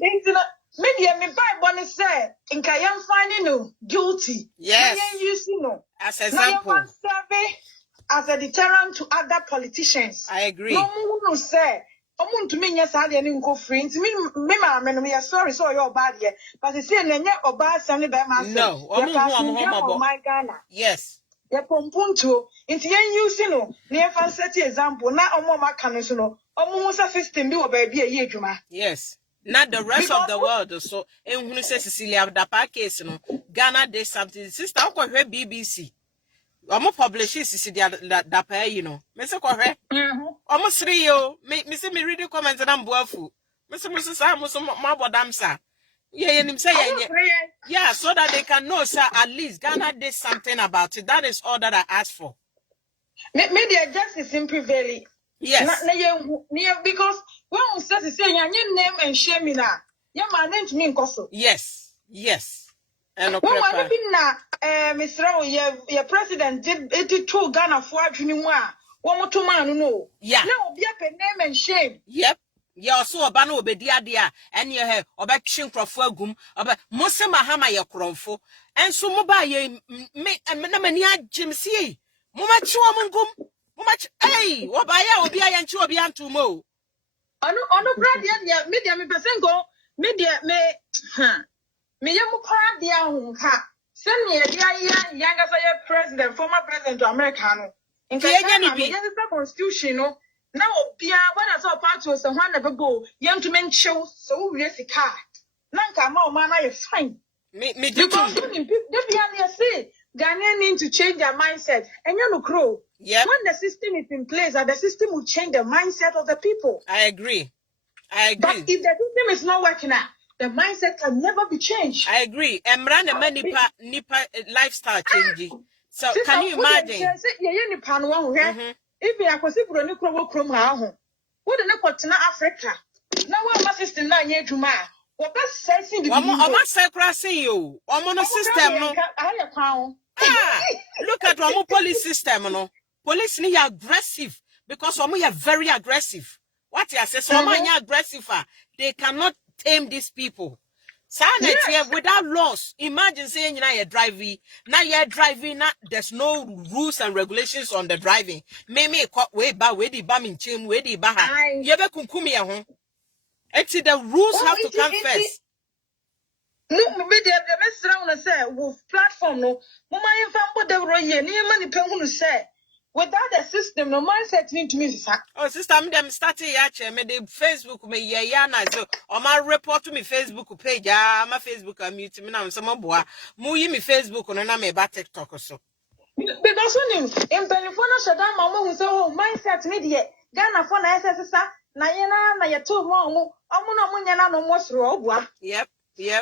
Media me Bible ne say nka yam finding no guilty. Yes. Na yen use no. As Na yam example. serve as a deterrent to other politicians. I agree. No mu say omuntu me nya sa de ne nko free. Nti me ma me no me sorry so your bad here. But say na nya oba asem ne be ma say. No, My Ghana. yes. Ye pompunto. Nti yen use no. Na yen fan set example na omo maka no so no. Omo sa system bi wo ba bi e adwuma. Yes. Not the rest of the world. So, and when you say Cecilia Dapaah case, Ghana did something. Sister, I hear BBC. I'm publish Cecilia Dapaah, Mr. Corre. Almost 3 years. Me say me read the comments and I'm boafu. Mr. Sam was my bodam, sir. Yeah, and him say, yeah, so that they can know, sir, at least Ghana did something about it. That is all that I asked for. Media justice in prevail. Yes. Because when we start to say your name and shame me now, your man name to me in Yes. Yes. And when we been na Mr. Your president did 2 Ghana for Junior. One more 2 man no. Yeah. Now be a name and shame. Yep. Yeah, so a bano be dia, and your hair, or back shin crofogum, or back Mosema Hama your cronfo, and so mobile me and Menamania Jim C. Mumachu amongum, much, hey, what by ya will be I and two beyond to mo. On no brand, media me person go, media me yamu para dia hunka. Send me a younger president, former president to Americano. In Ghana, me the constitution, no. Now, Pia, when I saw part was the one never go, young to men show so really car. Nanka, more man, I fine. Me, because they say Ghanaians need to change their mindset. And you know, crow. Yeah. When the system is in place, that the system will change the mindset of the people. I agree. But if the system is not working out, the mindset can never be changed. I agree. And run a many nipa lifestyle changing. So can you imagine? If we are considering a crowd from our home, what an equator Africa. Now, what my sister na ye to my what best says in the you. System. No. Look at one police system. No. Police need aggressive because some are very aggressive. What you say? Some are aggressive. They cannot tame these people. Yes. Without laws, imagine saying you're driving. Now you're driving. Now there's no rules and regulations on the driving. Maybe way back, where the bombing chain, where the baha. You ever kunkumi home? Actually, the rules have to come first. No, maybe the best round say with platform. No, Mama, if I'm put the right here, near money penguin say. Without the system, no mindset need to me. Oh, sister, I'm them starting here. Me the Facebook me yeah na so. Or my report to me Facebook page. My Facebook mute me now. Some boy, me Facebook no na me about TikTok or so. Because when in Penifona Shadam, Mama who say, oh, mindset media. Ghana for na SSS. Na yena na yeto mo. Amuno munyana no mo sro. Yep.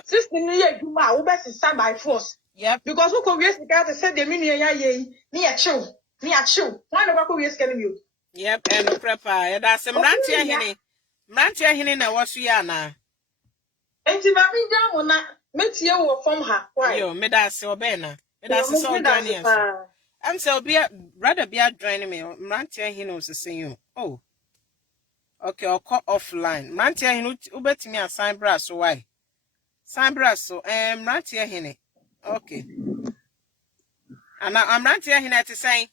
System ni ye juma. Ubesi stand by force. Yep. Because who could we say the said the mini ye ni a chill. Me a chill. Why no go we scaring you? Yep, and no prepare. That's some rantia hini. Rantia hini na wasu ya na. Enti ba mi jam na metie wo from her. Why? Yo, me da se obena. Me da se so joining us. I'm so be rather be joining me. Rantia hini was saying you. Oh. Okay, I'll call offline. Rantia hini ubeti me assign brass so why? Sign brass so rantia hini. Okay. And I'm rantia hini to say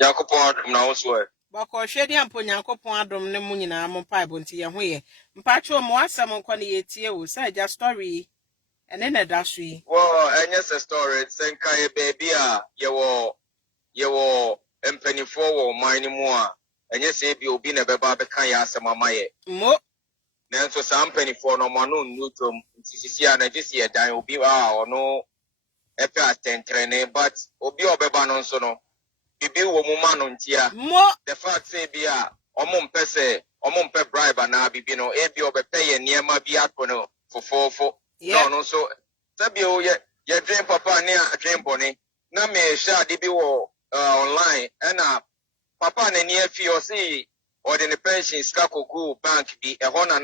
Yakupon adom na woswe. Bako hwede ampo Nyankopon adom ne mu nyina mo Bible nti ye ho ye. Mpacho mo asem nko ne yetie wo say ja story ene na da so yi. Well, enye story senka ye baby a ye wo empanifo wo man ni mu a enye se bi obi na beba beka ya asem amaye. Mo Nanso sa empanifo no mo no nnutom nti sisi a na gisi ye dan obi a ono epe atentrene but obi obeba no nso no bibi wo mu ma no ntia the fact say bia omumpe bribe na bibi no e bi obepe ye niema bi ato no fofofo no so sabi o ye dream papa ne a dream boni na me sha de bi wo online na papa na ni afi o si ordinary pension ska kogu bank bi e ho na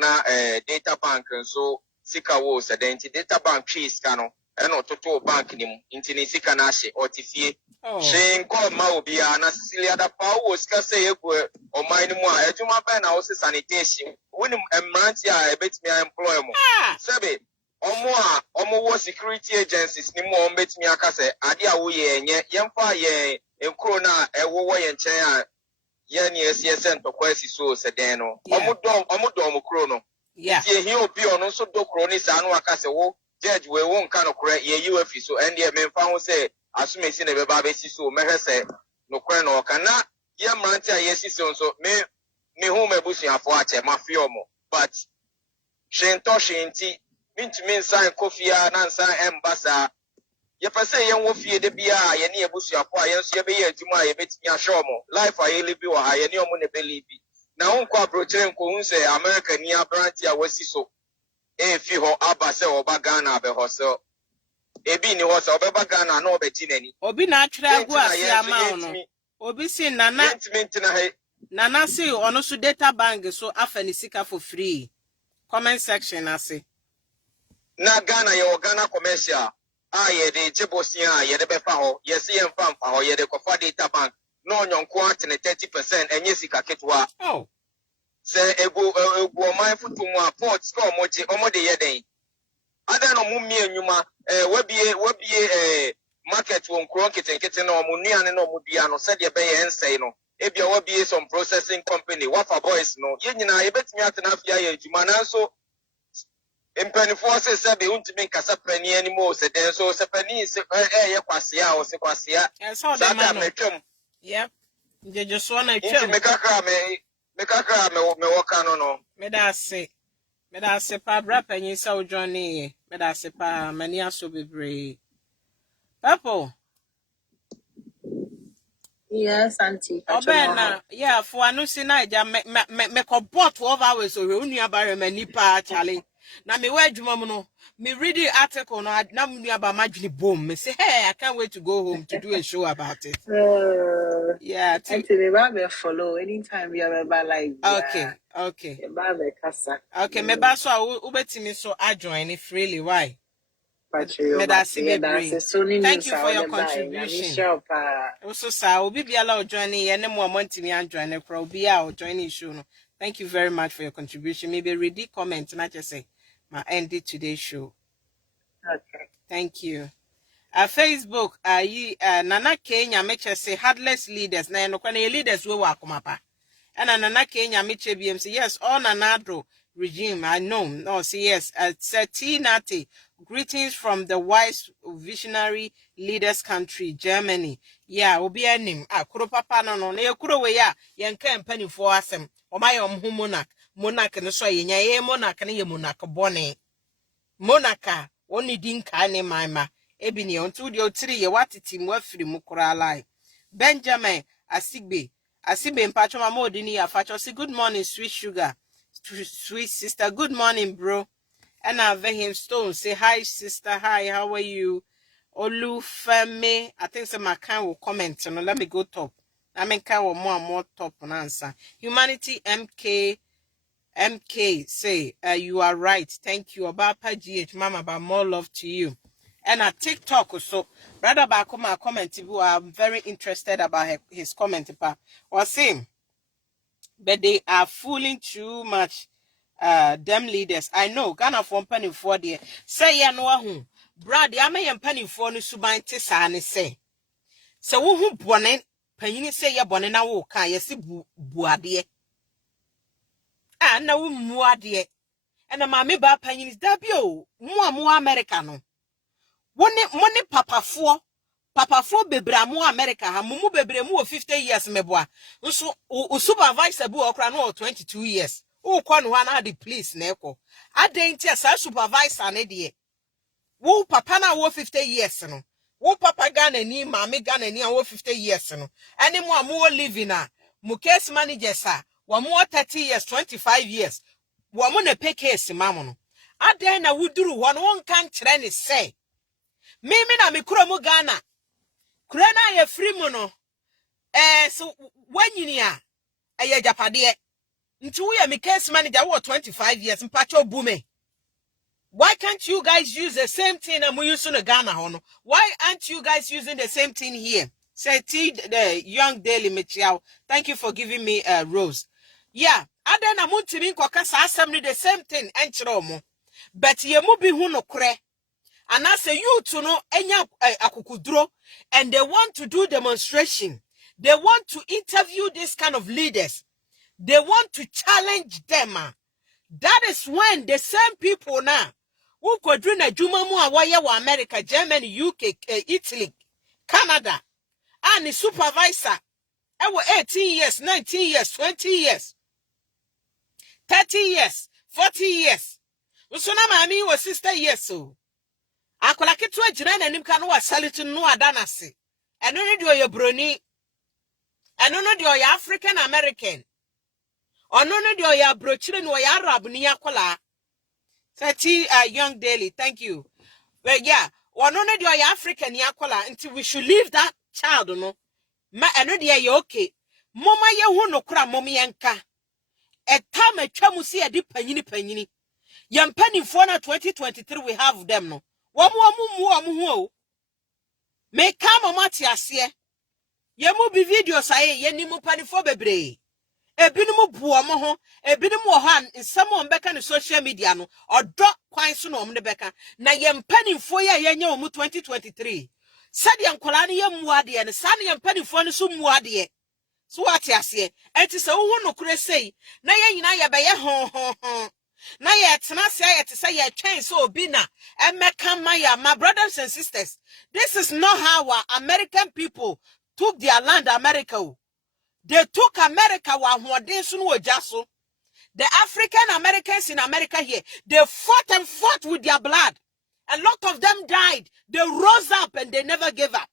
data bank nso sika wo sedenti data bank tree ska no eno toto bank ni mu nti ne sika na hye otifie Oh. hye nko ma obi a na Cecilia Dapaah wo sika se yegu oman ni mu a adwuma ba na wo se sanitation woni emranti a ebetimi employ mo sebe omo wo security agencies ni mu betimi aka se ade a wo ye enye yemfa ye enkro na ewo wo ye nchen a ye ni SSN to kwasi so se den no omo dom kro no ti ehi obi ono so do kro ni sa no aka se wo judge we won kan okre ye UFI so and ye memfa ho se asumesi na beba be si so mehwe se no kre no kana ye mranti a ye si so me hu mebusuafo a che mafio mo but shinto shinti mintumi nsan kofia na nsan embasa ye pese ye wo fie de bia ye ne ebusuafo a ye nso ye be ye adwuma ye betimi ahwe mo life a ye libi wo ha ye ne omo ne be libi na wonko approachere nko hu se America ni abranti a wasi so fi ho aba se oba Ghana be ho so ebi ni ho se obeba Ghana na obeti nani Obi na atwere agu ase ama no. Obi si nana si ono so data bank so afa ni sika for free. Comment section ase. Na Ghana ye Ghana commercial a ye de jebosia ye de befa ho ye se ye mfa ho ye de kofa data bank no nyonko atene 30% enye sika ketwa. Oh. Se egu oman futumu a port ko omo de ye den ada no mu mie nyuma wabie market won kron kete na omo nuane na omo bia no se de be ye nsei no ebia wabie some processing company wafa boys no ye nyina ye betimi atena afia ye adwuma na so empanifo se se be untimi nkasa pani ani mo se den so se pani se ye kwasea o se kwasea so da metwam yep jeje so na twam inti mekakra me woka no me da se pa bra panyi sa ojoni me da se pa mani aso bebre Purple. Yes, auntie. Obena, yeah, for anusi na ja me ko bot 12 hours o unu abare mani pa chale. Na me we dwuma mu no, me read the article no na mu aba madwini boom. Me say, "Hey, I can't wait to go home to do a show about it." Yeah, auntie, me ba follow anytime you ever like. Okay. Okay, me ba so ubetimi so adjoin freely why? Thank you for your contribution. Also, sir, will be allowed joining any more monthly and join a crowd be out joining show. Thank you very much for your contribution. Maybe read the comment and I just say my ended today's show. Okay. Thank you. Facebook, Nana Kenya make say heartless leaders. Na no kwane leaders we wakumapa. And Nana Kenya Miche BMC, yes, all Nanado regime. I know. No, see, yes. Nati, greetings from the wise visionary leaders country, Germany. Yeah, obi anim. Kuro papa no. Ne kuro we ya. Yenka empani for asem. Omay monarch. Monarch no so yenya ye monarch ne ye monarch bone. Monarcha. Oni dinka ne mama. Ebini onto di otiri ye watiti mu afiri mu kura lai. Benjamin Asigbe. Asibe mpacho mama odini ya facho. Say good morning, sweet sugar. Sweet sister. Good morning, bro. And I have him stone. Say hi, sister. Hi, how are you? Olufemi. I think some kind will comment. No, let me go top. I mean, kind will more and more top on answer. Humanity MK say you are right. Thank you. Obapa GH Mama, but more love to you. And at TikTok also, brother Bakoma comment. I'm very interested about his comment. Was saying, but they are fooling too much. Them leaders. I know Ghana for penny for there. Say ya no who. Brad, ya may penny for no suban tisane say. So who bonen penny say ya bonena wo kan yesi buade. Ah na wo muade. And a mammy ba penny is dabio. Mo America no. Money papa for bebra mu America ha mumu bebre mu 50 years meboa nso o supervisor bu okra no 22 years o kwa no na the police na ekọ adenti asa supervisor na de wo papa na wo 50 years no wo papa Ghana ni mama Ghana ni wo 50 years no ani mu amu living na mu case manager sa wo mu 30 years 25 years wo mu na pay case mamu no adan na wuduru wo no won kan kire ni say mimi na mikro mu Ghana kura na ye free mu no so wanyini a eye japade nti wo ye me case manager wo 25 years mpacho bume Why can't you guys use the same thing and we use in Ghana? Why aren't you guys using the same thing here? Say the young Daily Michiao. Thank you for giving me a rose. Yeah, Adana Muntimin Kokasa assembly the same thing and Chiromo. But ye mubi huno kre. And I say you to know enya akukudro, and they want to do demonstration. They want to interview this kind of leaders. They want to challenge them. That is when the same people now who could do a Jumamu Hawaii, America, Germany, UK, Italy, Canada, and the supervisor, I was 18 years, 19 years, 20 years, 30 years, 40 years. Usona mami was sister years so. Akola ketu agina nanim ka no wasalitu no adanase. Eno no de oye broni. Eno no de oye African American. Ono no de oye abrochire no oye Arab ni akola. 30 young daily, thank you. Well, yeah, one no de oye African ni akola until we should leave that child no. Ma eno de ye okay. Mama ye hu no kra mom yenka. Eta matwa mu se ye panyini. Yampanifo na 2023 we have them no. Womu ho. Me come mati ase. Ye mu bi videos aye ye ni mu panifo bebre. Ebinumu buo mo ho, ebinumu wo han nsam on beka ne social media no, odo kwan so no omne beka. Na ye mpanifo ye nya omu 2023. Sade nkola ne ye muade ne sa ne ye mpanifo ne so muade. So what ase? Enti se wo no kure sei, na ye nyina ye be ye ho. Na ye tena se ye te se ye twen so obi na emeka my brothers and sisters. This is not how our American people took their land, America. They took America while the African Americans in America here, they fought with their blood. A lot of them died. They rose up and they never gave up.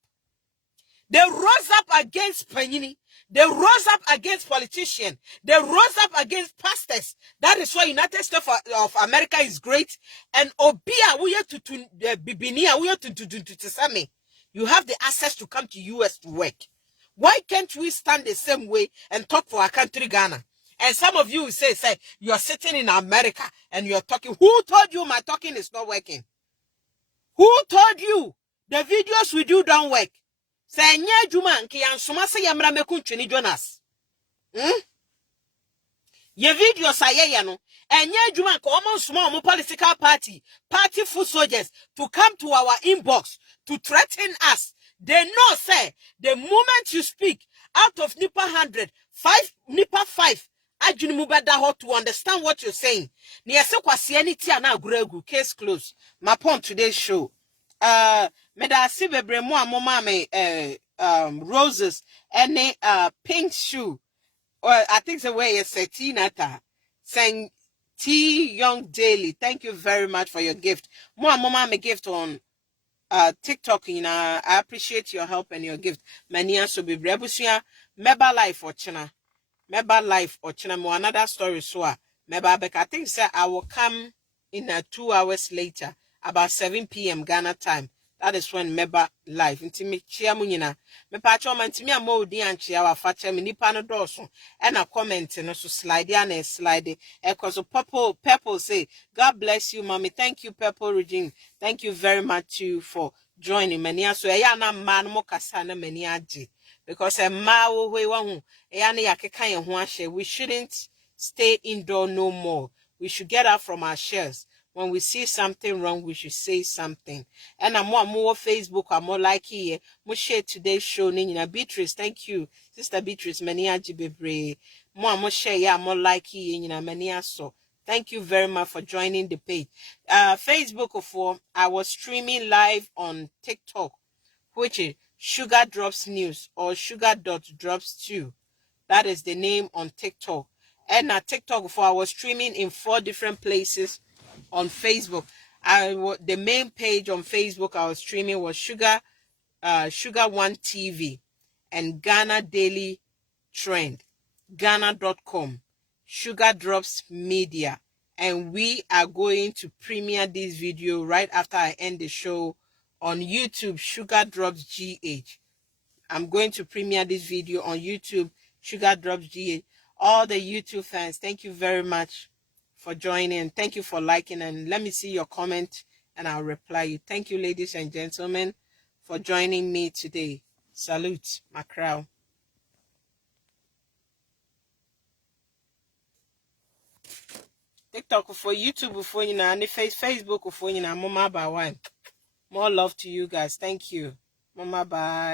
They rose up against Panini. They rose up against politicians. They rose up against pastors. That is why United States of America is great. And Obia, we have to Bibinia, we have to Sami. You have the access to come to US to work. Why can't we stand the same way and talk for our country, Ghana? And some of you say, you're sitting in America and you're talking. Who told you my talking is not working? Who told you the videos we do don't work? Say, nye juma nke yansuma se yamra mekuntweni Jonas. Ye videos aye no. Enye juma nke omo nsuma omo political party foot soldiers to come to our inbox to threaten us. They know, say, the moment you speak, out of Nipa 100, 5, Ajunimu beda hot to understand what you're saying. Niese kwa sieni tia na guregu, case closed. My point today's show. Meda sibebre mwa mama me roses and pink shoe. Or I think the way it's a Tinata saying T Young Daily. Thank you very much for your gift. Mwa mama me gift on TikTok, I appreciate your help and your gift. Mania so be brebusia, meba life or china. Meba life or china mo another story so meba bek. I think sir I will come in 2 hours later, about 7 p.m. Ghana time. That is when meba live. Intimi chia munyina. Me pacho man timi amo di anchi awa fache me nipa no doso. And a comment no so slide and slide. Cause Purple say, God bless you, mommy. Thank you, Purple Regine. Thank you very much too for joining mania. So ya na man mo kasana mania ji. Because a ma wo we wahu. Ya ne yakeka ye ho ahye. We shouldn't stay indoor no more. We should get out from our shells. When we see something wrong, we should say something. And I'm more Facebook, I'm more like here. Mo share today's show. Nina Beatrice, thank you. Sister Beatrice, mania jibebre. Mo share, yeah, more like here. Nina mania so. Thank you very much for joining the page. Facebook for I was streaming live on TikTok, which is Sugar Drops News or Sugar.Drops2. That is the name on TikTok. And TikTok for I was streaming in 4 different places. On Facebook, the main page on Facebook I was streaming was Sugar One TV and Ghana Daily Trend, Ghana.com, Sugar Drops Media, and we are going to premiere this video right after I end the show on YouTube, Sugar Drops GH. I'm going to premiere this video on YouTube, Sugar Drops GH. All the YouTube fans, thank you very much for joining. Thank you for liking, and let me see your comment and I'll reply you. Thank you, ladies and gentlemen, for joining me today. Salute, Macrao. TikTok for YouTube for you and Facebook for you now. Mama, bye. More love to you guys. Thank you. Mama, bye.